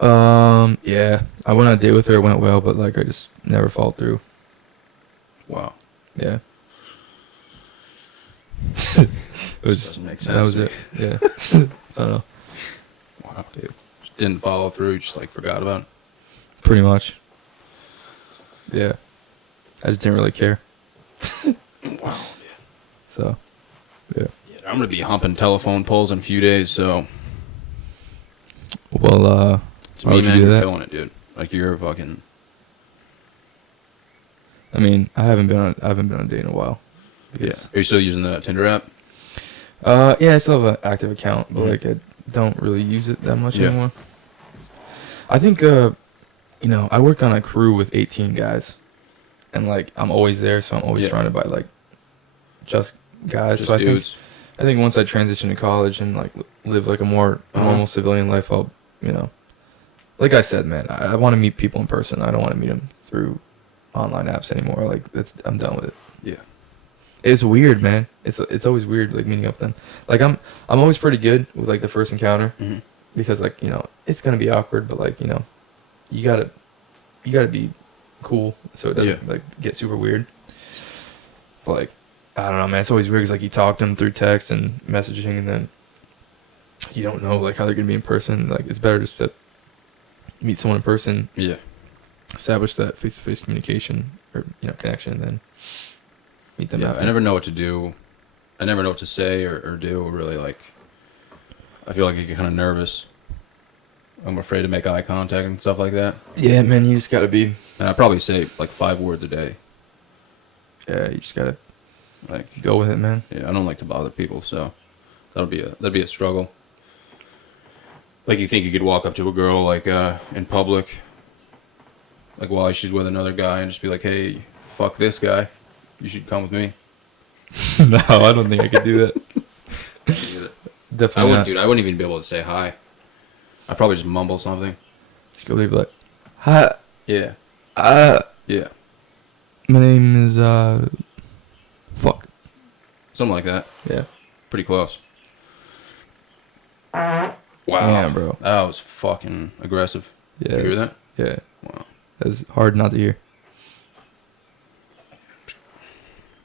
Yeah, I went on a date with her. It went well, but like I just never followed through. Wow. Yeah. It was, doesn't make sense. That was it. Yeah. I don't know. Wow, dude. Just didn't follow through. Just like forgot about it. Pretty much. Yeah. I just didn't really care. Wow. Yeah. So. Yeah. I'm gonna be humping telephone poles in a few days, so. Well, to me, man, you're killing it, dude. Like you're fucking. I mean, I haven't been on a date in a while. Yeah. Are you still using the Tinder app? Yeah, I still have an active account, but like I don't really use it that much anymore. I think I work on a crew with 18 guys, and like I'm always there, so I'm always surrounded by like just guys. Just so dudes. I think once I transition to college and like live like a more normal civilian life, I'll like I said, man, I want to meet people in person. I don't want to meet them through online apps anymore. Like I'm done with it. Yeah. It's weird, man. It's always weird like meeting up with them. Like I'm always pretty good with like the first encounter because like it's gonna be awkward, but like you gotta be cool so it doesn't like get super weird. But like I don't know, man. It's always weird because like you talk to them through text and messaging, and then you don't know like how they're gonna be in person. Like it's better just to meet someone in person. Yeah. Establish that face-to-face communication or connection, and then meet them. After. I never know what to do. I never know what to say or do. Really, like I feel like I get kind of nervous. I'm afraid to make eye contact and stuff like that. Yeah, man, you just gotta be. And I probably say like 5 words a day. Yeah, you just gotta like go with it, man. Yeah, I don't like to bother people, so That'd be a struggle. Like, you think you could walk up to a girl like in public, like while she's with another guy, and just be like, "Hey, fuck this guy. You should come with me." No, I don't think I could do that. Definitely I wouldn't, not. dude. I wouldn't even be able to say hi. I'd probably just mumble something. Just go leave like, hi, Yeah. Yeah. my name is fuck. Something like that. Yeah. Pretty close. Wow. Damn, bro. That was fucking aggressive. Yeah. Did you hear that? Yeah. Wow. That's hard not to hear.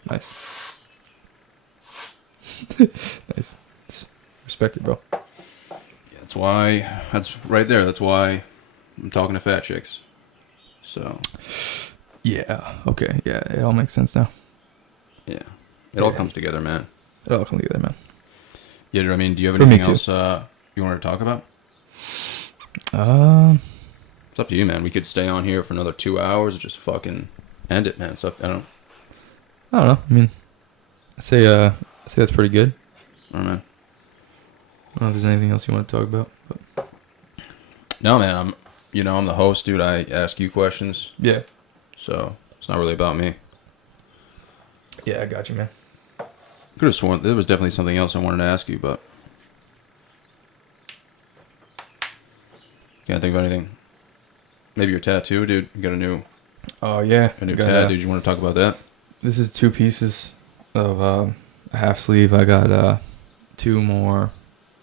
Nice. Nice. Respect it, bro. Yeah, that's right there. That's why I'm talking to fat chicks. So. Yeah. Okay. Yeah. It all makes sense now. Yeah. It all comes together, man. It all comes together, man. Yeah, I mean, do you have For me anything else you want to talk about? It's up to you, man. We could stay on here for another 2 hours or just fucking end it, man. It's up. I don't know. I mean, I say that's pretty good. know, man. I don't know if there's anything else you want to talk about. But. No, man. I'm the host, dude. I ask you questions. Yeah. So it's not really about me. Yeah, I got you, man. Could have sworn there was definitely something else I wanted to ask you, but can't think of anything. Maybe your tattoo, dude. You got a new Yeah. a new tat, dude. You want to talk about that? This is 2 pieces of a half sleeve. I got 2 more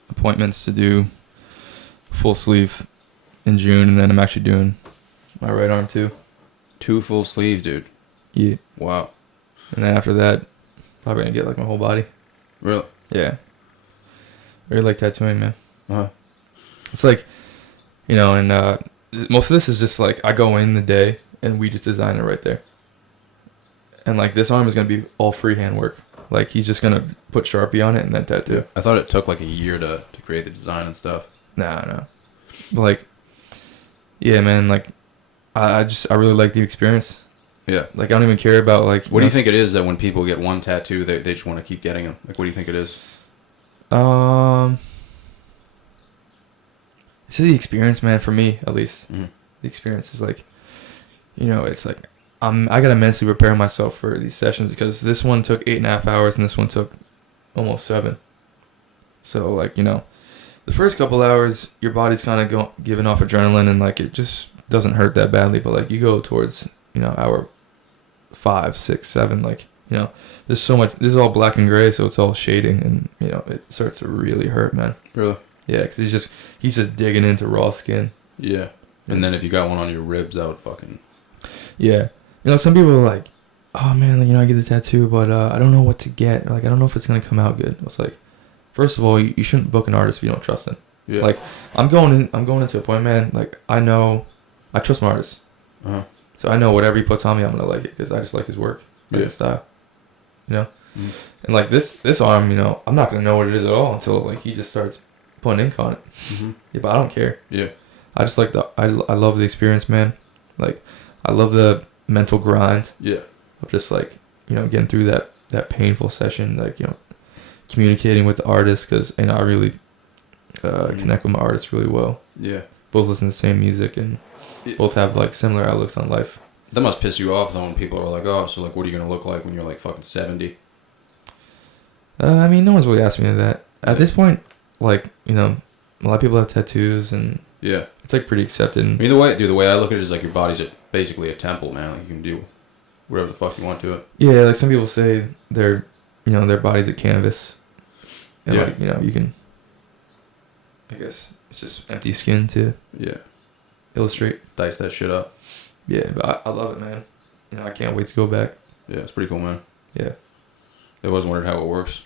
appointments to do full sleeve in June, and then I'm actually doing my right arm too. 2 full sleeves, dude. Yeah. Wow. And then after that, probably gonna get like my whole body. Really? Yeah. I really like tattooing, man. Uh-huh. It's like, and most of this is just like I go in the day and we just design it right there. And like this arm is gonna be all freehand work. Like he's just gonna put Sharpie on it and then tattoo. I thought it took like a year to create the design and stuff. No. But like, yeah, man. Like, I really like the experience. Yeah. Like I don't even care about like. What do you think it is that when people get one tattoo, they just want to keep getting them? Like, what do you think it is? It's the experience, man. For me, at least, Mm-hmm. the experience is like, it's like I gotta mentally prepare myself for these sessions because this one took 8.5 hours and this one took almost 7. So like the first couple hours your body's kind of giving off adrenaline and like it just doesn't hurt that badly, but like you go towards hour 5, 6, 7, like there's so much. This is all black and gray, so it's all shading, and it starts to really hurt, man. Really? Yeah, because he's just digging into raw skin. Yeah. And then if you got one on your ribs, that would fucking. Yeah. Some people are like, oh man, I get the tattoo, but I don't know what to get. Like, I don't know if it's gonna come out good. It's like, first of all, you shouldn't book an artist if you don't trust him. Yeah. Like, I'm going into a point, man. Like, I trust my artist. Uh-huh. So I know whatever he puts on me, I'm gonna like it because I just like his work, his style. Mm-hmm. And like this arm, I'm not gonna know what it is at all until like he just starts putting ink on it. Mm-hmm. Yeah, but I don't care. Yeah. I just like I love the experience, man. Like, I love the mental grind. Yeah. Of just like getting through that painful session, like communicating with the artist because I really connect with my artist really well. Yeah. Both listen to the same music and both have like similar outlooks on life. That must piss you off though when people are like, oh, so like, what are you gonna look like when you're like fucking 70? I mean, no one's really asked me that. At this point, like a lot of people have tattoos and yeah, it's like pretty accepted. I mean, the way I look at it is like your body's basically a temple, man. Like you can do whatever the fuck you want to it. Yeah, like some people say their body's a canvas, and like you can. I guess it's just empty skin to illustrate. Dice that shit up. Yeah, but I love it, man. I can't wait to go back. Yeah, it's pretty cool, man. Yeah. I always wondered how it works.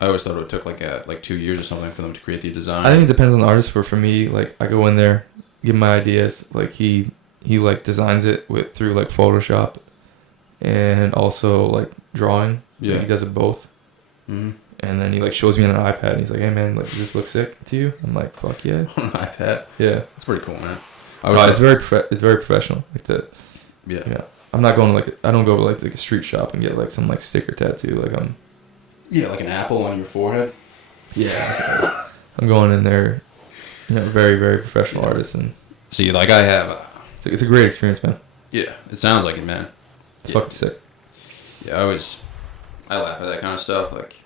I always thought it took like 2 years or something for them to create the design. I think it depends on the artist. For me, like I go in there, give him my ideas. Like he like designs it through like Photoshop, and also like drawing. Yeah. Like, he does it both. Mm-hmm. And then he like shows me on an iPad. And he's like, "Hey man, like does this look sick to you?" I'm like, "Fuck yeah." On an iPad. Yeah. It's pretty cool, man. It's very professional. Like that. Yeah. I'm not going to I don't go to like a street shop and get like some like sticker tattoo. Like I'm. Yeah, like an apple on your forehead. Yeah. I'm going in there, very, very professional artist, and See, like I have. it's a great experience, man. Yeah, it sounds like it, man. It's fucking sick. Yeah, I laugh at that kind of stuff. Like,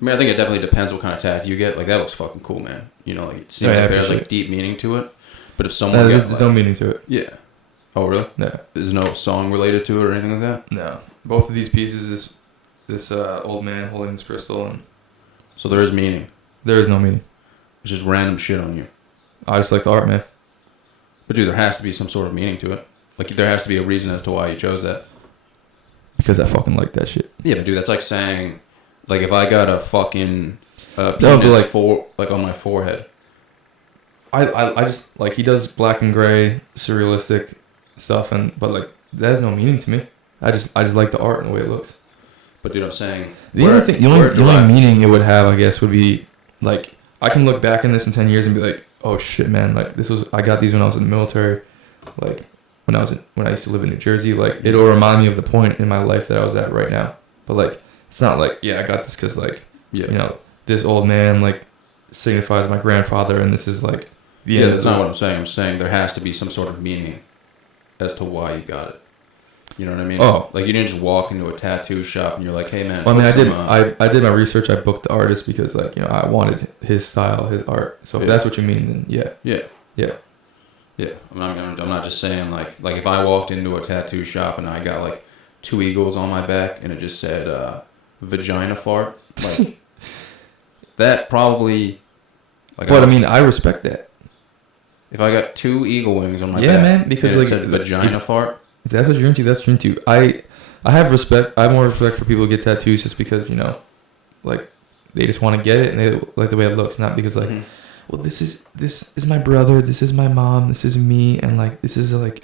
I mean, I think it definitely depends what kind of tattoo you get. Like, that looks fucking cool, man. You know, like, it seems like there's, like, deep meaning to it. But if someone There's no meaning to it. Yeah. Oh, really? No. There's no song related to it or anything like that? No. Both of these pieces, this old man holding this crystal, and So there is meaning. there is no meaning. It's just random shit on you. I just like the art, man. But, dude, there has to be some sort of meaning to it. Like, there has to be a reason as to why you chose that. Because I fucking like that shit. Yeah, but, dude, that's like saying, like, if I got a fucking penis like on my forehead. I just, like, he does black and gray, surrealistic stuff, but, like, that has no meaning to me. I just like the art and the way it looks. But, dude, I'm saying... The only meaning it would have, I guess, would be, like, I can look back in this in 10 years and be like, oh, shit, man, like, I got these when I was in the military, like... When I used to live in New Jersey, like, it'll remind me of the point in my life that I was at right now. But, like, it's not like, I got this because, like, this old man, like, signifies my grandfather, and this is, like, the end. That's not what I'm saying. I'm saying there has to be some sort of meaning as to why you got it. You know what I mean? Oh. Like, you didn't just walk into a tattoo shop and you're like, hey, man. Well, I mean, I did my research. I booked the artist because, like, I wanted his style, his art. So if that's what you mean, then yeah. Yeah. Yeah, I'm not just saying like if I walked into a tattoo shop and I got like 2 eagles on my back and it just said vagina fart, like that probably. Like, but I mean, I respect that. If I got 2 eagle wings on my back, man, because and it like said vagina fart. If that's what you're into, that's what you're into. I have respect. I have more respect for people who get tattoos just because like they just want to get it and they like the way it looks, not because like. Mm-hmm. Well, this is my brother, this is my mom, this is me, and like this is like,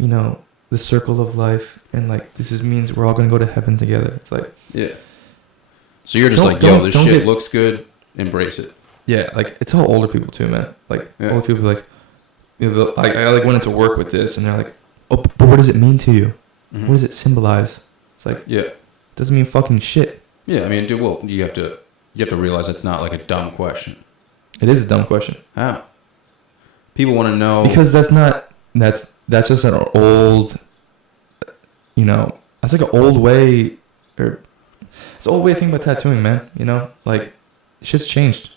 the circle of life, and like this means we're all gonna go to heaven together. It's like So you're just like, yo, this shit looks good, embrace it. Yeah, like it's all older people too, man. Like older people like, I like went into work with this, and they're like, oh, but what does it mean to you? Mm-hmm. What does it symbolize? It's like, it doesn't mean fucking shit. Yeah, I mean, dude, well, you have to realize it's not like a dumb question. It is a dumb question. How? People want to know because that's just an old, that's like an old way, or it's an old way to think about tattooing, man. Like shit's changed.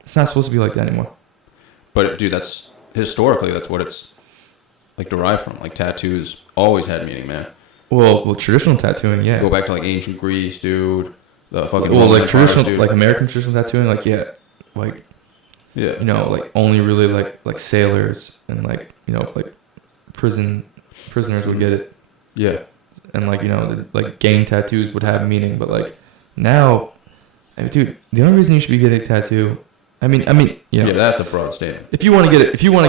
It's not supposed to be like that anymore. But dude, that's historically that's what it's like derived from. Like tattoos always had meaning, man. Well, traditional tattooing, yeah. Go back to like ancient Greece, dude. The fucking like traditional, dude. Like American traditional tattooing, like like. Yeah. Like only really like sailors and like prisoners would get it. Yeah. And like like gang tattoos would have meaning, but like now, dude, the only reason you should be getting a tattoo, I mean, yeah, that's a broad statement. If you want to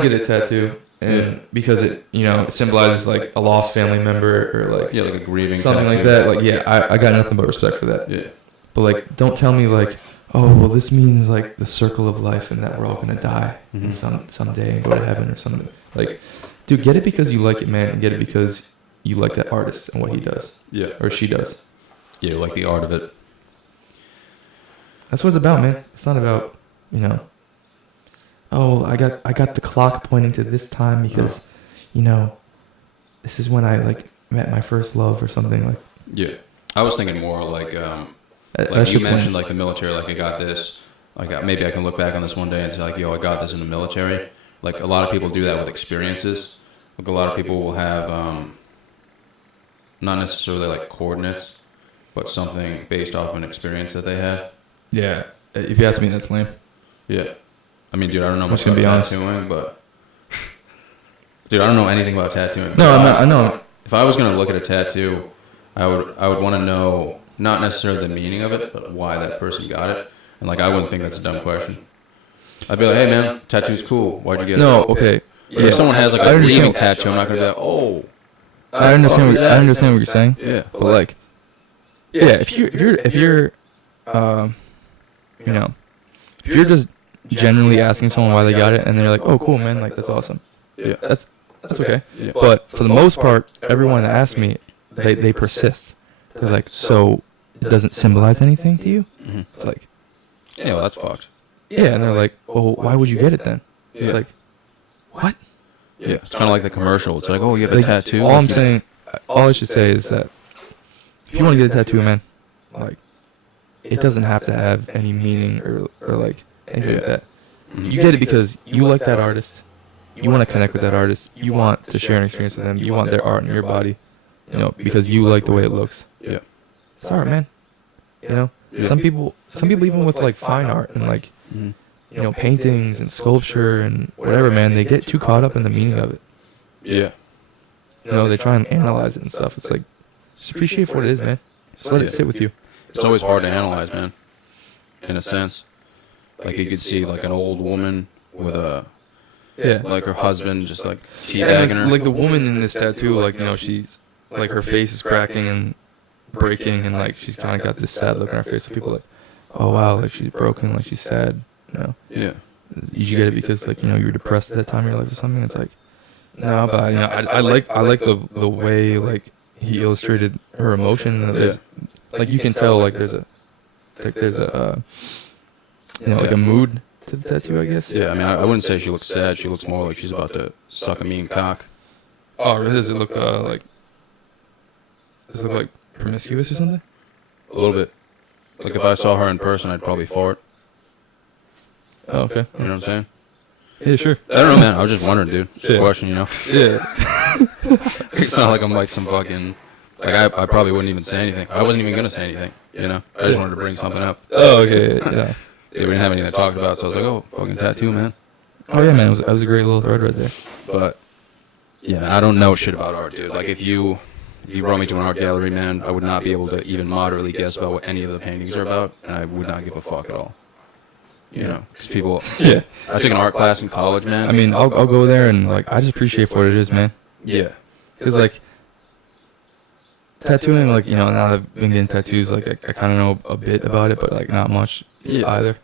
get a tattoo, and because it it symbolizes like a lost family member or like like a grieving something tattoo. Like that, like I got nothing but respect for that. Yeah. But like, don't tell me like, oh, well, this means like the circle of life and that we're all gonna die someday and go to heaven or something. Like, dude, get it because you like it, man, and get it because you like that artist and what he does. Yeah. Or she does. Yeah, like the art of it. That's what it's about, man. It's not about, oh, I got the clock pointing to this time because, this is when I like met my first love or something like. Yeah, I was thinking more like you mentioned like the military. Like I got this. Maybe I can look back on this one day and say like, yo, I got this in the military. Like a lot of people do that with experiences. Like a lot of people will have not necessarily like coordinates, but something based off an experience that they had. Yeah, if you ask me, that's lame. Yeah, I mean, dude, I don't know much about tattooing, but dude, I don't know anything about tattooing. No, I'm not. I know. If I was gonna look at a tattoo, I would want to know not necessarily the meaning of it, but why that person got it. And like, I wouldn't think that's a dumb question. I'd be like, hey man, tattoo's cool. Why'd you get it? No, okay. But if someone has like a grieving tattoo, I'm not gonna be like, oh. I understand what you're saying. Yeah. But like, if you're if you're just genuinely asking someone why they got it and they're like, oh cool man, like that's awesome. Yeah. That's okay. Yeah. But for the most part, everyone that asks me, they persist. They're like, so it doesn't symbolize anything to you? Mm-hmm. It's like, Yeah, well, that's fucked. Yeah, and they're like, "Oh, why would you get it then?" Yeah. It's like, what? Yeah, it's kind of like the commercial. It's like, oh, you have a Like, tattoo. all I'm saying, all I should say is that if you want to get a tattoo, man, like, it doesn't have to have any meaning or like anything like that. Mhm. You get it because you like that artist. You want to connect with that artist. You want to share an experience with them. You want their art in your body, you know, because you like the way it looks. Yeah. It's art, man. You know, Yeah. some people even with like fine art and like, Mhm. you know, paintings and sculpture and whatever, man, they get too caught up in the meaning of it. Yeah. You know, they try and analyze it and stuff. It's like, just appreciate for what it is, man. Just let it sit with you. It's always hard to analyze, man. In a sense, like you could see like an old woman with a Yeah. like her husband just like Yeah, teabagging her. like the woman in this tattoo, like, you know, she's like her face is cracking and breaking, and like she's kind of got this sad look on her face. So people are like, oh wow, like she's broken, like she's sad. You know, Yeah. did you get it because like, you know, you were depressed at that time in your life or something? It's like, no, but you know, I like the way like he illustrated her emotion. And there's, like you can tell like there's a you know, like a mood to the tattoo, I guess. Yeah, I mean, I wouldn't say she looks sad. She looks more like she's about to suck a mean cock. Oh, really? Does it look like? Does it look like promiscuous or something? A little bit. Like if I saw her in person, I'd probably fart. Oh, okay. You know what I'm saying? Yeah, sure. I don't know, man. I was just wondering, dude. Just a Yeah. question, you know? Yeah. It's not like I'm like some fucking... Like, I probably wouldn't even say anything. I wasn't even going to say anything, you know? I just wanted to bring something up. Oh, okay. Yeah. They didn't have anything to talk about, so I was like, oh, fucking tattoo, man. Oh yeah, man. That was a great little thread right there. But, yeah, I don't know shit about art, dude. Like, if you brought me to an art gallery, man, I would not be able to even moderately guess about what any of the paintings are about, and I would not give a fuck at all. You know, because people... Yeah. I took an art class in college, man. I mean, I'll go there and like I just appreciate for what it is, man. Yeah. Cause like tattooing, like, you know, now that I've been getting tattoos, like I kind of know a bit about it, but like not much either.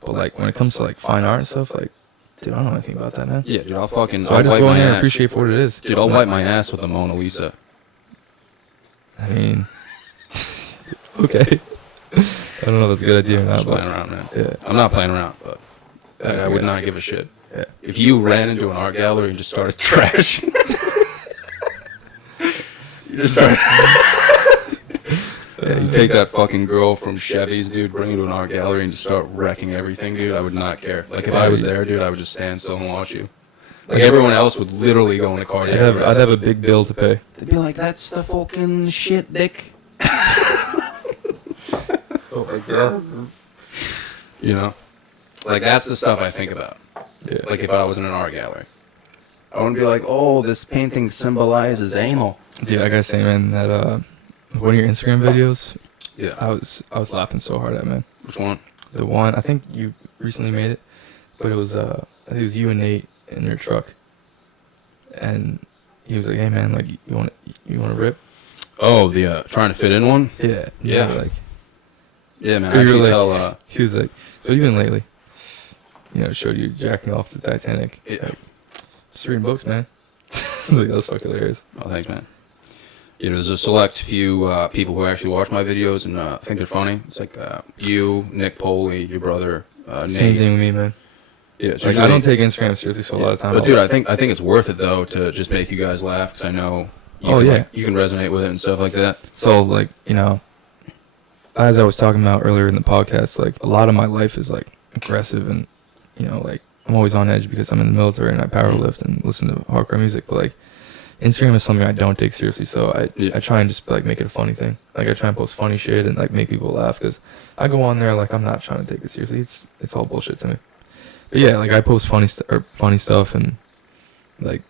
But like when it comes to like fine art and stuff, like, dude, I don't know anything about that, man. Yeah, dude, I'll fucking... So I just wipe go in my there and ass. appreciate for what it is. Dude, I'll wipe my ass with the Mona Lisa. I mean, okay. I don't know if that's a good idea or I'm not, just playing but around, man. yeah. I'm not playing around, but like, I would not give a shit. Yeah. If you ran into an art gallery and just started trashing... you just started... Yeah, you take that fucking girl from Chevy's, dude, bring her to an art gallery and just start wrecking everything, dude. I would not care. Like, if I was there, dude, I would just stand still and watch you. Like, everyone else would literally go in the car. I'd have a big bill to pay. They'd be like, that's the fucking shit, dick. Oh my god. You know? Like, that's the stuff I think about. Yeah. Like, if I was in an art gallery. I wouldn't be like, oh, this painting symbolizes anal. Dude, I gotta say, man, that one of your Instagram videos, Yeah. I was laughing so hard at, man. Which one? The one, I think you recently made it, but it was I think it was you and Nate in your truck, and he was like, "Hey man, like you want to rip?" Oh, the trying to fit in one? Yeah. Yeah. Like Yeah, man. Or I you were actually like- tell... he was like, "So you been lately?" You know, showed you jacking off the Titanic. Yeah. Like, just reading books, man. Like, that was fucking hilarious. Oh, thanks, man. Yeah, there's a select few people who actually watch my videos and think they're funny. It's like you, Nick Poley, your brother, Nate. Same thing with me, man. Yeah, it's Like, I don't take Instagram seriously, so a lot of times. But dude, I think it's worth it though to just make you guys laugh because I know you Oh, can, yeah. like, you can resonate with it and stuff like that. So, like, you know, as I was talking about earlier in the podcast, like, a lot of my life is, like, aggressive and, you know, like, I'm always on edge because I'm in the military and I power lift and listen to hardcore music. But, like, Instagram is something I don't take seriously, so I try and just, like, make it a funny thing. Like, I try and post funny shit and, like, make people laugh because I go on there, like, I'm not trying to take it seriously. It's all bullshit to me. But, yeah, like, I post funny stuff and, like,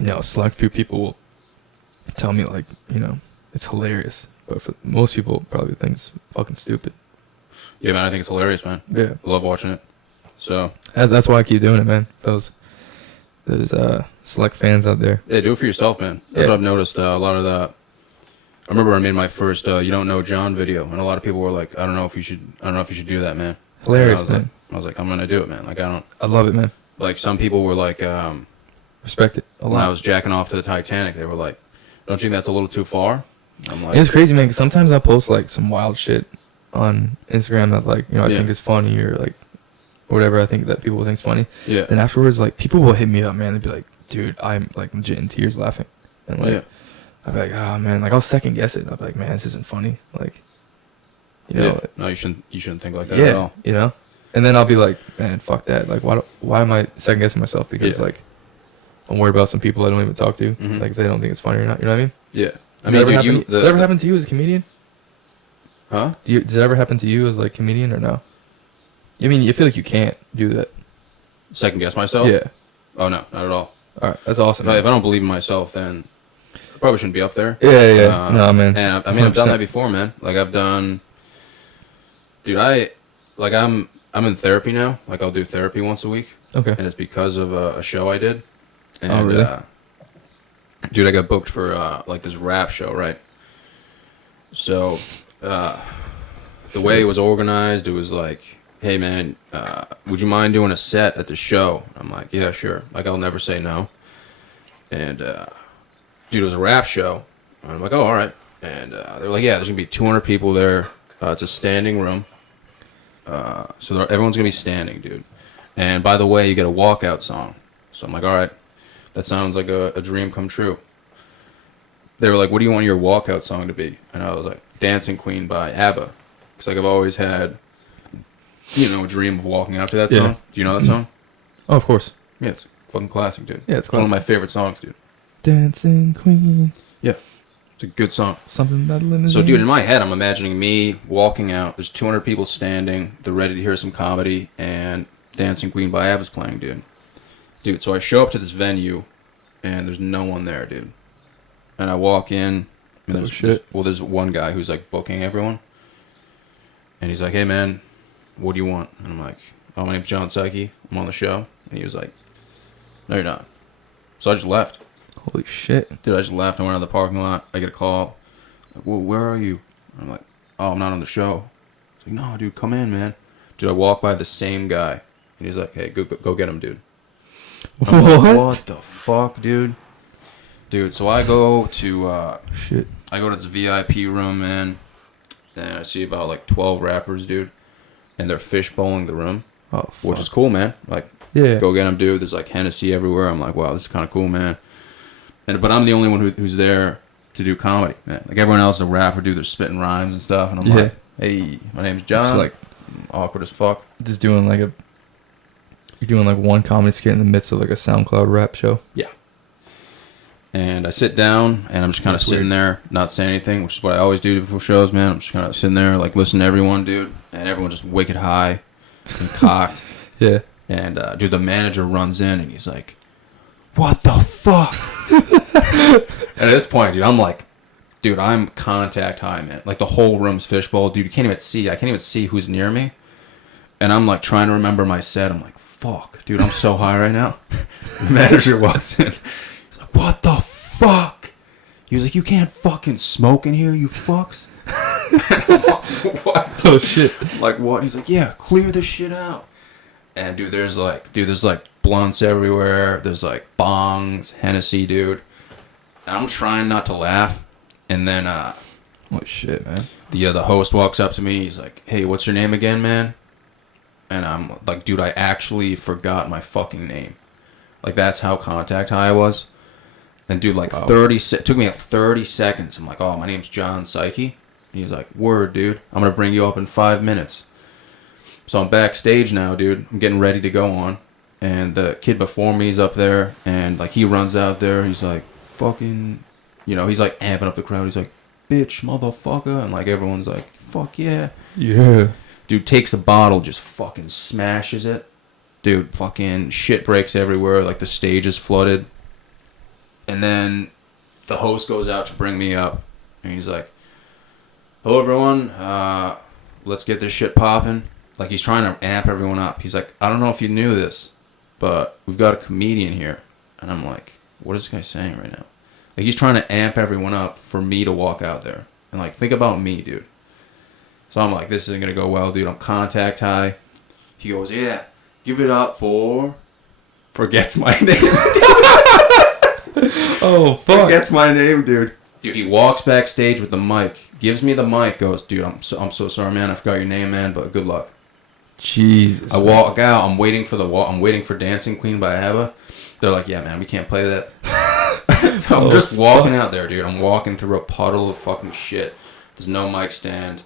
you know, a select few people will tell me, like, you know, it's hilarious. But for most people, probably think it's fucking stupid. Yeah, man, I think it's hilarious, man. Yeah. I love watching it. So That's why I keep doing it, man. There's select fans out there. yeah, do it for yourself, man. That's what I've noticed. A lot of the. I remember I made my first "You Don't Know John" video, and a lot of people were like, "I don't know if you should do that, man." Hilarious, And I was man. Like, I was like, "I'm gonna do it, man." Like I love it, man. like some people were like, Respect it a when I lot. was jacking off to the Titanic, they were like, "Don't you think that's a little too far?" I'm like, It's crazy, man. 'Cause sometimes I post like some wild shit, on Instagram that like I Yeah. think is funny or like whatever I think that people think's funny. Yeah. Then afterwards, like people will hit me up, man. They'd be like, "Dude, I'm like legit in tears laughing," and like Yeah. I'd be like, "Oh man," like I'll second guess it. I'll be like, "Man, this isn't funny." Like, you know, Yeah. No, you shouldn't think like that at all. you know. And then I'll be like, "Man, fuck that. Like, why am I second guessing myself? Because Yeah. like I'm worried about some people I don't even talk to. Mhm. Like if they don't think it's funny or not. You know what I mean? Yeah. I Does mean, that dude, does that ever happen to you as a comedian? Huh? Does that ever happen to you as like a comedian or no? I mean, you feel like you can't do that. Second guess myself? Yeah. Oh no, not at all. All right, that's awesome. If I don't believe in myself, then I probably shouldn't be up there. Yeah. No, man. And I mean, I've done 100%. that before, man. Like I've done, dude. I'm in therapy now. Like I'll do therapy once a week, Okay. and it's because of a show I did. And, Oh, really? Dude, I got booked for like this rap show, right? So, the way it was organized, it was like, hey man, would you mind doing a set at the show? I'm like, yeah, sure. Like I'll never say no. And dude, it was a rap show. And I'm like, oh, all right. And they're like, yeah, there's gonna be 200 people there. It's a standing room. So everyone's gonna be standing, dude. And by the way, you get a walkout song. So I'm like, all right, that sounds like a dream come true. They were like, what do you want your walkout song to be? And I was like, Dancing Queen by ABBA. Because like I've always had, a dream of walking out to that song. Do you know that song? Oh, of course. Yeah, it's a fucking classic, dude. Yeah, it's one of classic. my favorite songs, dude. Dancing Queen. Yeah, it's a good song. Something about limousine. So, dude, in my head, I'm imagining me walking out. There's 200 people standing. They're ready to hear some comedy, and Dancing Queen by ABBA's playing, dude. Dude, so I show up to this venue, and there's no one there, dude. And I walk in, and there's one guy who's like booking everyone, and he's like, "Hey, man, what do you want?" And I'm like, "Oh, my name's John Psyche. I'm on the show." And he was like, "No, you're not." So I just left. Holy shit. Dude, I just left. I went out of the parking lot. I get a call. Like, well, where are you? I'm like, oh, I'm not on the show. He's like, no, dude, come in, man. Dude, I walk by the same guy. And he's like, hey, go get him, dude. I'm like, what the fuck, dude? Dude, so I go to Shit. I go to this VIP room, man. And I see about like 12 rappers, dude. And they're fishbowling the room. Oh, fuck. Which is cool, man. Like, Yeah. go get them, dude. There's like Hennessy everywhere. I'm like, wow, this is kind of cool, man. But I'm the only one who's there to do comedy, man. Like everyone else is a rapper, dude. They're spitting rhymes and stuff, and I'm like, hey, my name's John. It's like I'm awkward as fuck. just doing like you're doing like one comedy skit in the midst of like a SoundCloud rap show. Yeah. And I sit down, and I'm just kind of sitting there, not saying anything, which is what I always do before shows, man. I'm just kind of sitting there, like listening to everyone, dude, and everyone just wicked high and cocked. Yeah. And dude, the manager runs in, and he's like, what the fuck? And at this point, dude, I'm like, dude, I'm contact high, man. Like the whole room's fishbowl, dude. You can't even see. I can't even see who's near me. And I'm like trying to remember my set. I'm like, fuck, dude, I'm so high right now. The manager walks in. He's like, what the fuck? He was like, you can't fucking smoke in here, you fucks. What? Oh shit. Like what? He's like, yeah, clear this shit out. And dude, there's like blunts everywhere. There's like bongs, Hennessy, dude. And I'm trying not to laugh. And then Oh shit, man. the host walks up to me. He's like, hey, what's your name again, man? And I'm like, dude, I actually forgot my fucking name. Like that's how contact high I was. And dude, like it took me like 30 seconds. I'm like, oh, my name's John Psyche. And he's like, word, dude. I'm gonna bring you up in 5 minutes. So I'm backstage now, dude. I'm getting ready to go on. And the kid before me is up there. And, like, he runs out there. He's like, fucking, he's, like, amping up the crowd. He's like, bitch, motherfucker. And, like, everyone's like, fuck yeah. Yeah. Dude takes the bottle, just fucking smashes it. Dude, fucking shit breaks everywhere. Like, the stage is flooded. And then the host goes out to bring me up. And he's like, hello, everyone. Let's get this shit popping. Like, he's trying to amp everyone up. He's like, I don't know if you knew this, but we've got a comedian here. And I'm like, what is this guy saying right now? Like, he's trying to amp everyone up for me to walk out there. And, like, think about me, dude. So I'm like, this isn't going to go well, dude. I'm contact high. He goes, yeah, give it up for... Forgets my name. Oh, fuck. Forgets my name, dude. Dude, he walks backstage with the mic, gives me the mic, goes, dude, I'm so sorry, man. I forgot your name, man, but good luck. Jesus. I walk out. I'm waiting for I'm waiting for Dancing Queen by ABBA. They're like, yeah, man, we can't play that. So I'm just walking out there, dude. I'm walking through a puddle of fucking shit. There's no mic stand.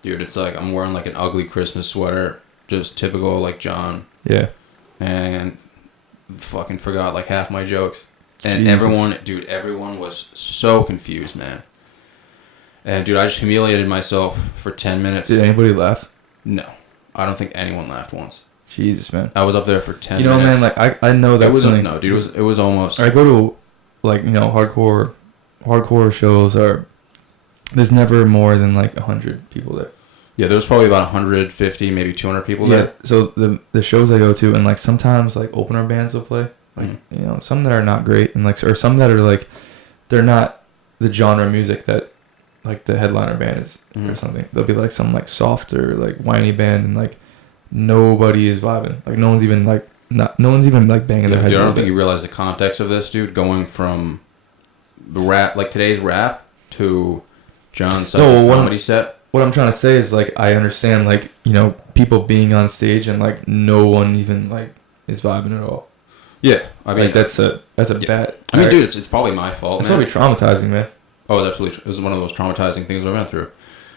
Dude, it's like I'm wearing like an ugly Christmas sweater. Just typical like John. Yeah. And fucking forgot like half my jokes. And Jesus. everyone was so confused, man. And dude, I just humiliated myself for 10 minutes. Did anybody laugh? No. I don't think anyone laughed once. Jesus, man. I was up there for 10 You know, minutes. man, like I know that it was feeling. no, dude. It was almost. I go to like, you know, hardcore shows are. There's never more than like 100 people there. Yeah, there was probably about 150, maybe 200 people there. Yeah. So the shows I go to, and like sometimes like opener bands will play, like Mm-hmm. you know, some that are not great, and like or some that are like, they're not the genre of music that like the headliner band is or something. They'll be like some like softer like whiny band, and like nobody is vibing. Like no one's even like banging their heads. Dude, I don't think you realize the context of this, dude. Going from the rap, like today's rap, to John Sutton's comedy set. What I'm trying to say is like I understand like, you know, people being on stage and like no one even like is vibing at all. Yeah, I mean like that's a bad. I mean, dude, it's probably my fault. It's man. probably traumatizing, man. Oh, it's absolutely. It was one of those traumatizing things I went through,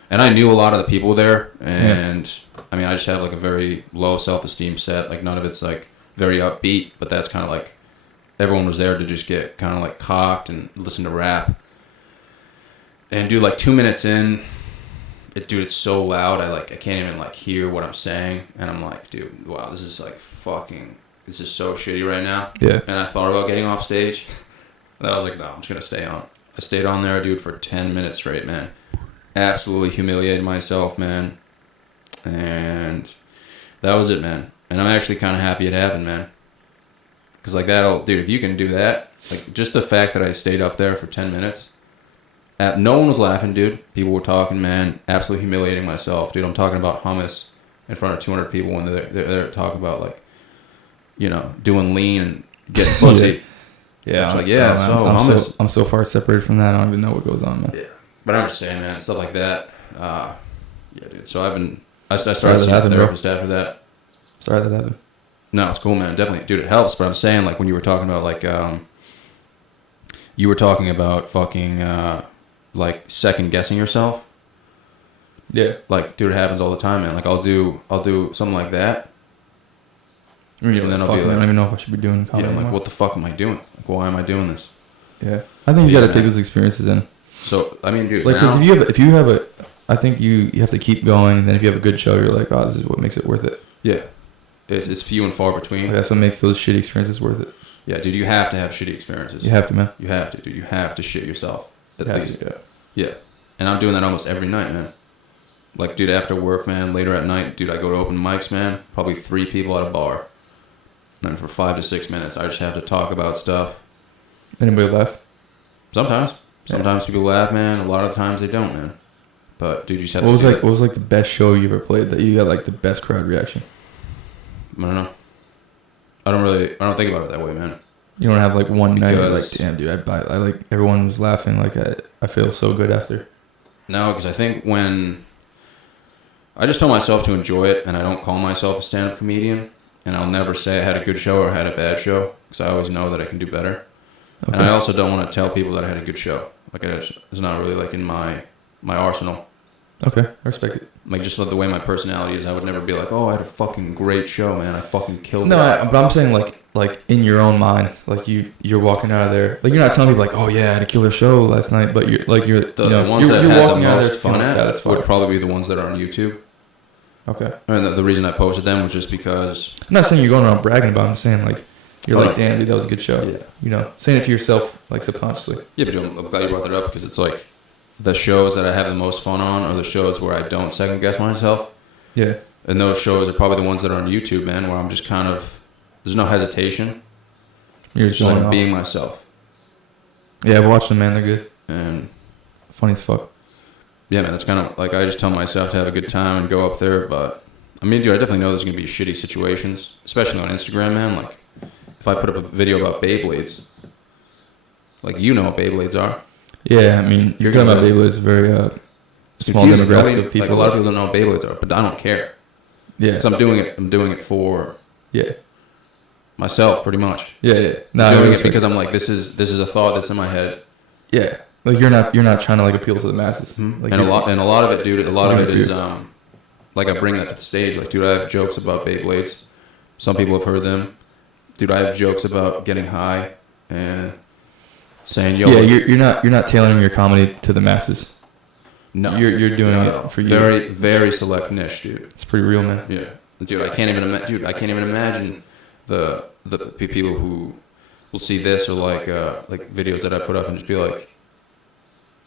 and I knew a lot of the people there, and I mean, I just have like a very low self-esteem set. Like none of it's like very upbeat, but that's kind of like everyone was there to just get kind of like cocked and listen to rap. And dude, like 2 minutes in, it's so loud. I can't even like hear what I'm saying, and I'm like, dude, wow, this is like fucking. This is so shitty right now. Yeah. And I thought about getting off stage. And I was like, no, I'm just going to stay on. I stayed on there, dude, for 10 minutes straight, man. Absolutely humiliated myself, man. And that was it, man. And I'm actually kind of happy it happened, man. Because, like, dude, if you can do that, like, just the fact that I stayed up there for 10 minutes, no one was laughing, dude. People were talking, man. Absolutely humiliating myself, dude. I'm talking about hummus in front of 200 people when they're there to talk about, like, you know, doing lean and getting pussy. Yeah. Like, yeah, I'm so far separated from that. I don't even know what goes on, man. Yeah. But I'm just saying, man, stuff like that. Yeah, dude. So I started seeing a therapist after that. Sorry that happened. No, it's cool, man. Definitely, dude, it helps. But I'm saying, like, when you were talking about, like, you were talking about fucking, like, second guessing yourself. Yeah. Like, dude, it happens all the time, man. Like, I'll do something like that. And then I'll be like, I don't even know if I should be doing comedy. Yeah, I'm like, what the fuck am I doing? Like, why am I doing this? Yeah. I think you got to take those experiences in. So, I mean, dude, like, because if you have I think you have to keep going, and then if you have a good show, you're like, oh, this is what makes it worth it. Yeah. It's few and far between. Like, that's what makes those shitty experiences worth it. Yeah, dude, you have to have shitty experiences. You have to, man. You have to, dude. You have to shit yourself. At least. Yeah. Yeah. And I'm doing that almost every night, man. Like, dude, after work, man, later at night, dude, I go to open mics, man. Probably 3 people at a bar. And then for 5 to 6 minutes, I just have to talk about stuff. Anybody laugh? Sometimes. Sometimes people laugh, man. A lot of times they don't, man. But, dude, you just have What was like the best show you ever played that you got like the best crowd reaction? I don't know. I don't think about it that way, man. You don't have like one night you're like, damn, dude, I like everyone was laughing. Like I feel so good after. No, because I think when I just tell myself to enjoy it, and I don't call myself a stand-up comedian, and I'll never say I had a good show or had a bad show, because I always know that I can do better. Okay. And I also don't want to tell people that I had a good show. Like, it's not really like in my arsenal. Okay, I respect it. Like, just the way my personality is, I would never be like, oh, I had a fucking great show, man. I fucking killed it. No, but I'm saying like in your own mind, like you're walking out of there, like you're not telling people like, oh yeah, I had a killer show last night, but you're the ones that had the most fun at would probably be the ones that are on YouTube. Okay. And the reason I posted them was just because. I'm not saying you're going around bragging about it. I'm saying like you're like, damn, dude, that was a good show. Yeah. You know, saying it to yourself like subconsciously. Yeah, but I'm glad you brought that up, because it's like the shows that I have the most fun on are the shows where I don't second guess myself. Yeah. And those shows are probably the ones that are on YouTube, man, where I'm just kind of, there's no hesitation. You're just going like being myself. Yeah, I've watched them, man. They're good. And funny as fuck. Yeah, man, that's kind of like I just tell myself to have a good time and go up there. But I mean, dude, I definitely know there's gonna be shitty situations, especially on Instagram, man. Like, if I put up a video about Beyblades, like, you know what Beyblades are. Yeah, I mean, you're talking about Beyblades, very It's small confusing. demographic Nobody, of people. like a lot of people don't know what Beyblades are, but I don't care. Yeah. So I'm doing it. I'm doing it for Yeah. myself, pretty much. Yeah. No, I'm I doing was it because I'm like, this is a thought that's in my head. Yeah. Like you're not trying to like appeal to the masses. Like And a lot of it, dude. A lot of it is you're- like I bring that to the stage. Like, dude, I have jokes about Beyblades. Some people have heard them. Dude, I have jokes about getting high and saying, yo. Yeah, you're not tailoring your comedy to the masses. No, You're doing it for you. Very, very select niche, dude. It's pretty real, man. Yeah, dude, I can't even imagine the people who will see this or like videos that I put up and just be like,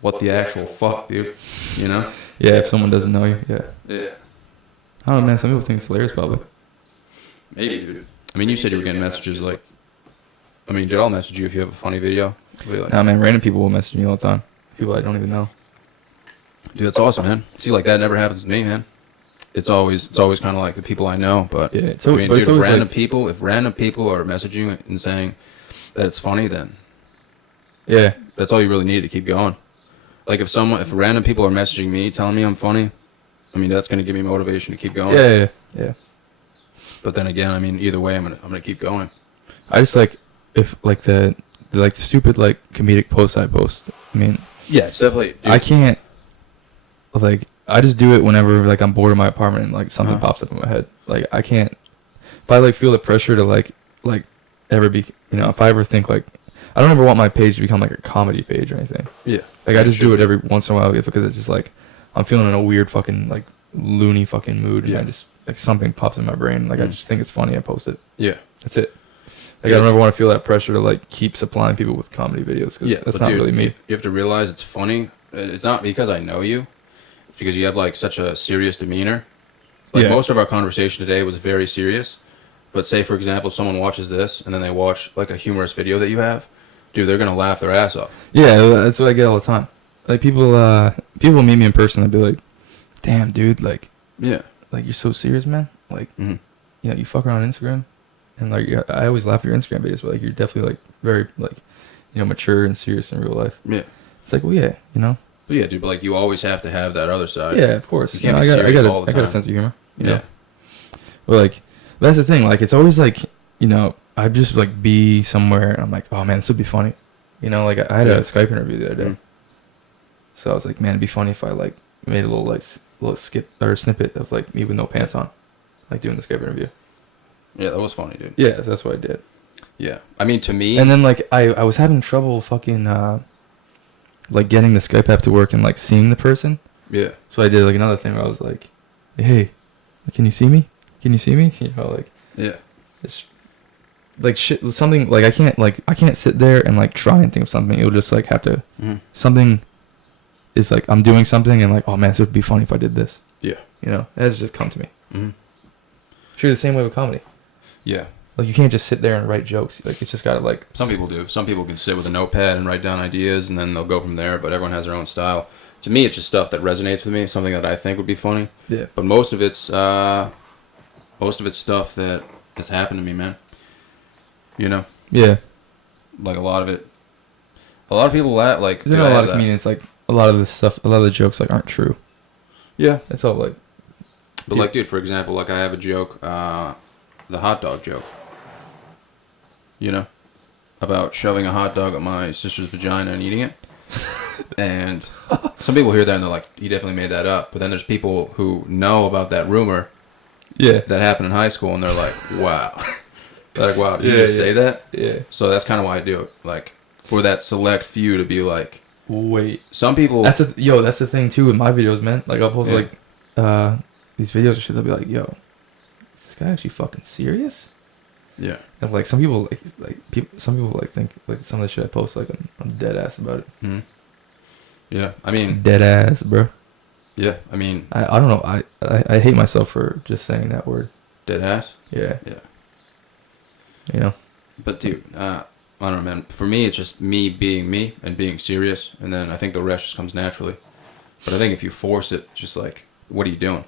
what the actual fuck, dude? You know? Yeah, if someone doesn't know you, yeah. Yeah. I don't know, man. Some people think it's hilarious, probably. Maybe, dude. I mean, you said you were getting messages like, I mean, dude, I'll message you if you have a funny video. Like, Nah, man. Random people will message me all the time. People I don't even know. dude, that's awesome, man. See, like that never happens to me, man. It's always kind of like the people I know, but Yeah, I mean, dude, it's always if random people are messaging and saying that it's funny, then yeah, that's all you really need to keep going. Like if random people are messaging me telling me I'm funny, I mean that's gonna give me motivation to keep going. yeah. But then again, I mean either way, I'm gonna keep going. I just like if like the stupid like comedic posts I post. I mean, Yeah, it's definitely. Dude, I can't like I just do it whenever like I'm bored in my apartment and like something pops up in my head. Like I can't if I like feel the pressure to like ever be if I ever think like I don't ever want my page to become like a comedy page or anything. Yeah. Like I just do it every once in a while because it's just like I'm feeling in a weird fucking like loony fucking mood and I just like something pops in my brain. Like I just think it's funny. I post it. Yeah. That's it. Like I don't ever want to feel that pressure to like keep supplying people with comedy videos because that's not dude, really me. You have to realize it's funny. It's not because I know you, because you have like such a serious demeanor. Like most of our conversation today was very serious. But say for example, someone watches this and then they watch like a humorous video that you have, dude, they're gonna laugh their ass off. Yeah, that's what I get all the time. Like people meet me in person and be like, "Damn, dude, like you're so serious, man. Like, you fuck around on Instagram." And like I always laugh at your Instagram videos, but like you're definitely like very like mature and serious in real life. Yeah. It's like, well, yeah, But yeah, dude, but like you always have to have that other side. Yeah, of course. You can't be serious all the time. I got a sense of humor. Yeah. But like that's the thing. Like it's always like I just like be somewhere and I'm like, oh man, this would be funny. Like I had a Skype interview the other day. So I was like, man, it'd be funny if I like made a little skip or snippet of like me with no pants on, like doing the Skype interview. Yeah, that was funny, dude. Yeah, so that's what I did. Yeah, I mean to me. And then like I was having trouble fucking like getting the Skype app to work and like seeing the person. Yeah. So I did like another thing where I was like, hey, can you see me? Can you see me? Like. Yeah. It's like shit. Something like I can't sit there and like try and think of something. It'll just like have to. Something is like I'm doing something and like, oh man, this would be funny if I did this. Yeah. It has just come to me. Sure, the same way with comedy. Yeah. Like you can't just sit there and write jokes. Like it's just gotta like. Some people do. Some people can sit with a notepad and write down ideas, and then they'll go from there. But everyone has their own style. To me, it's just stuff that resonates with me, something that I think would be funny. Yeah. But most of it's stuff that has happened to me, man. Yeah. Like a lot of people like. There's a lot of comedians like a lot of the jokes like aren't true. Yeah. It's all like. But like, dude, for example, like I have a joke, the hot dog joke. About shoving a hot dog up my sister's vagina and eating it. And some people hear that and they're like, he definitely made that up. But then there's people who know about that rumor. Yeah. That happened in high school, and they're like, wow. They're like, wow, did you just say that? Yeah. So that's kind of why I do it. Like, for that select few to be like, wait. Some people. That's the thing too with my videos, man. Like I'll post like these videos and shit. They'll be like, yo, is this guy actually fucking serious? Yeah. And like some people some people like think like some of the shit I post like I'm dead ass about it. Yeah, I mean. Dead ass, bro. Yeah, I mean. I don't know. I hate myself for just saying that word. Dead ass. Yeah. Yeah. But dude, I don't know, man. For me, it's just me being me and being serious, and then I think the rest just comes naturally. But I think if you force it, just like, what are you doing?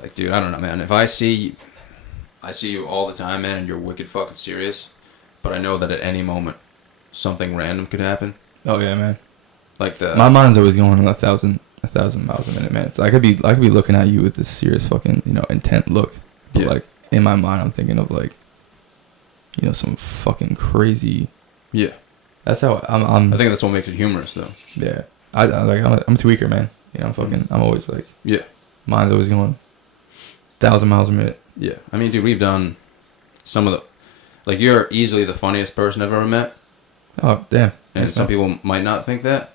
Like, dude, I don't know, man. If I see you all the time, man, and you're wicked fucking serious, but I know that at any moment something random could happen. Oh yeah, man. Like the My mind's always going 1,000 miles a minute, man. I could be looking at you with this serious fucking, intent look, but Yeah. like in my mind, I'm thinking of like, some fucking crazy. Yeah. That's how I'm. I think that's what makes it humorous, though. Yeah. I'm a tweaker, man. I'm always like. Yeah. Mine's always going 1,000 miles a minute. Yeah. I mean, dude, we've done some of the, like, you're easily the funniest person I've ever met. Oh, damn. And Thanks, some man. people might not think that,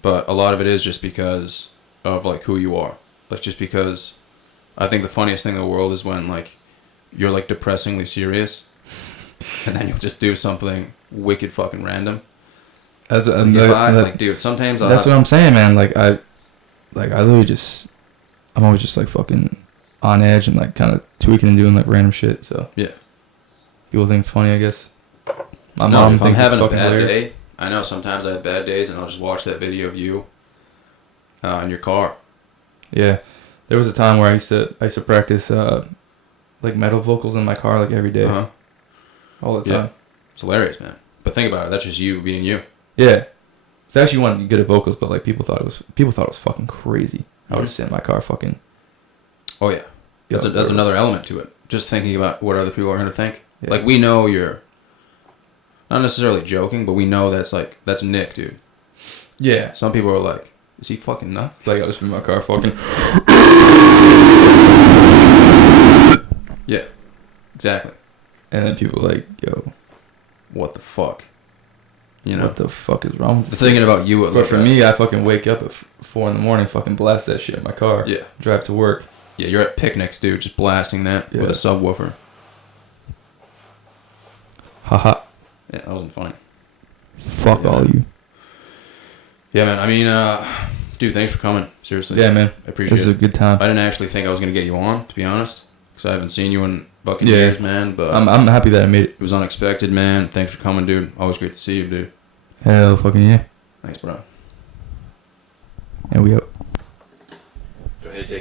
but a lot of it is just because of like who you are. Like just because I think the funniest thing in the world is when like you're like depressingly serious, and then you'll just do something wicked fucking random. That's Like, dude, sometimes that's what I'm saying, man. Like I literally just, I'm always just like fucking on edge and like kind of tweaking and doing like random shit. So yeah. People think it's funny, I guess. My No, mom if I'm thinks having it's a fucking bad hilarious. day, I know sometimes I have bad days, and I'll just watch that video of you in your car. Yeah, there was a time where I used to practice like metal vocals in my car like every day, all the time. It's hilarious, man. But think about it. That's just you being you. Yeah, it's actually wanted to be good at vocals, but like people thought it was fucking crazy. I would just sit in my car fucking. Oh yeah, that's another element to it. Just thinking about what other people are gonna think. Yeah. Like we know you're not necessarily joking, but we know that's Nick, dude. Yeah. Some people are like, is he fucking nuts? Like I was in my car fucking. Yeah, exactly. And then people like, yo, What the fuck? You know, what the fuck is wrong with they're thinking about you. But for me, I fucking wake up at 4 a.m, fucking blast that shit in my car. Yeah. Drive to work. Yeah, you're at picnics, dude, just blasting that with a subwoofer. Haha. Yeah, that wasn't funny. Fuck all you. Yeah, man. I mean, dude, thanks for coming. Seriously. Yeah, man. I appreciate it. This is a good time. I didn't actually think I was going to get you on, to be honest. Because I haven't seen you in fucking Yeah. years, man. But I'm happy that I made it. it was unexpected, man. Thanks for coming, dude. Always great to see you, dude. Hell fucking yeah. Thanks, bro. And we out. Go ahead, take me.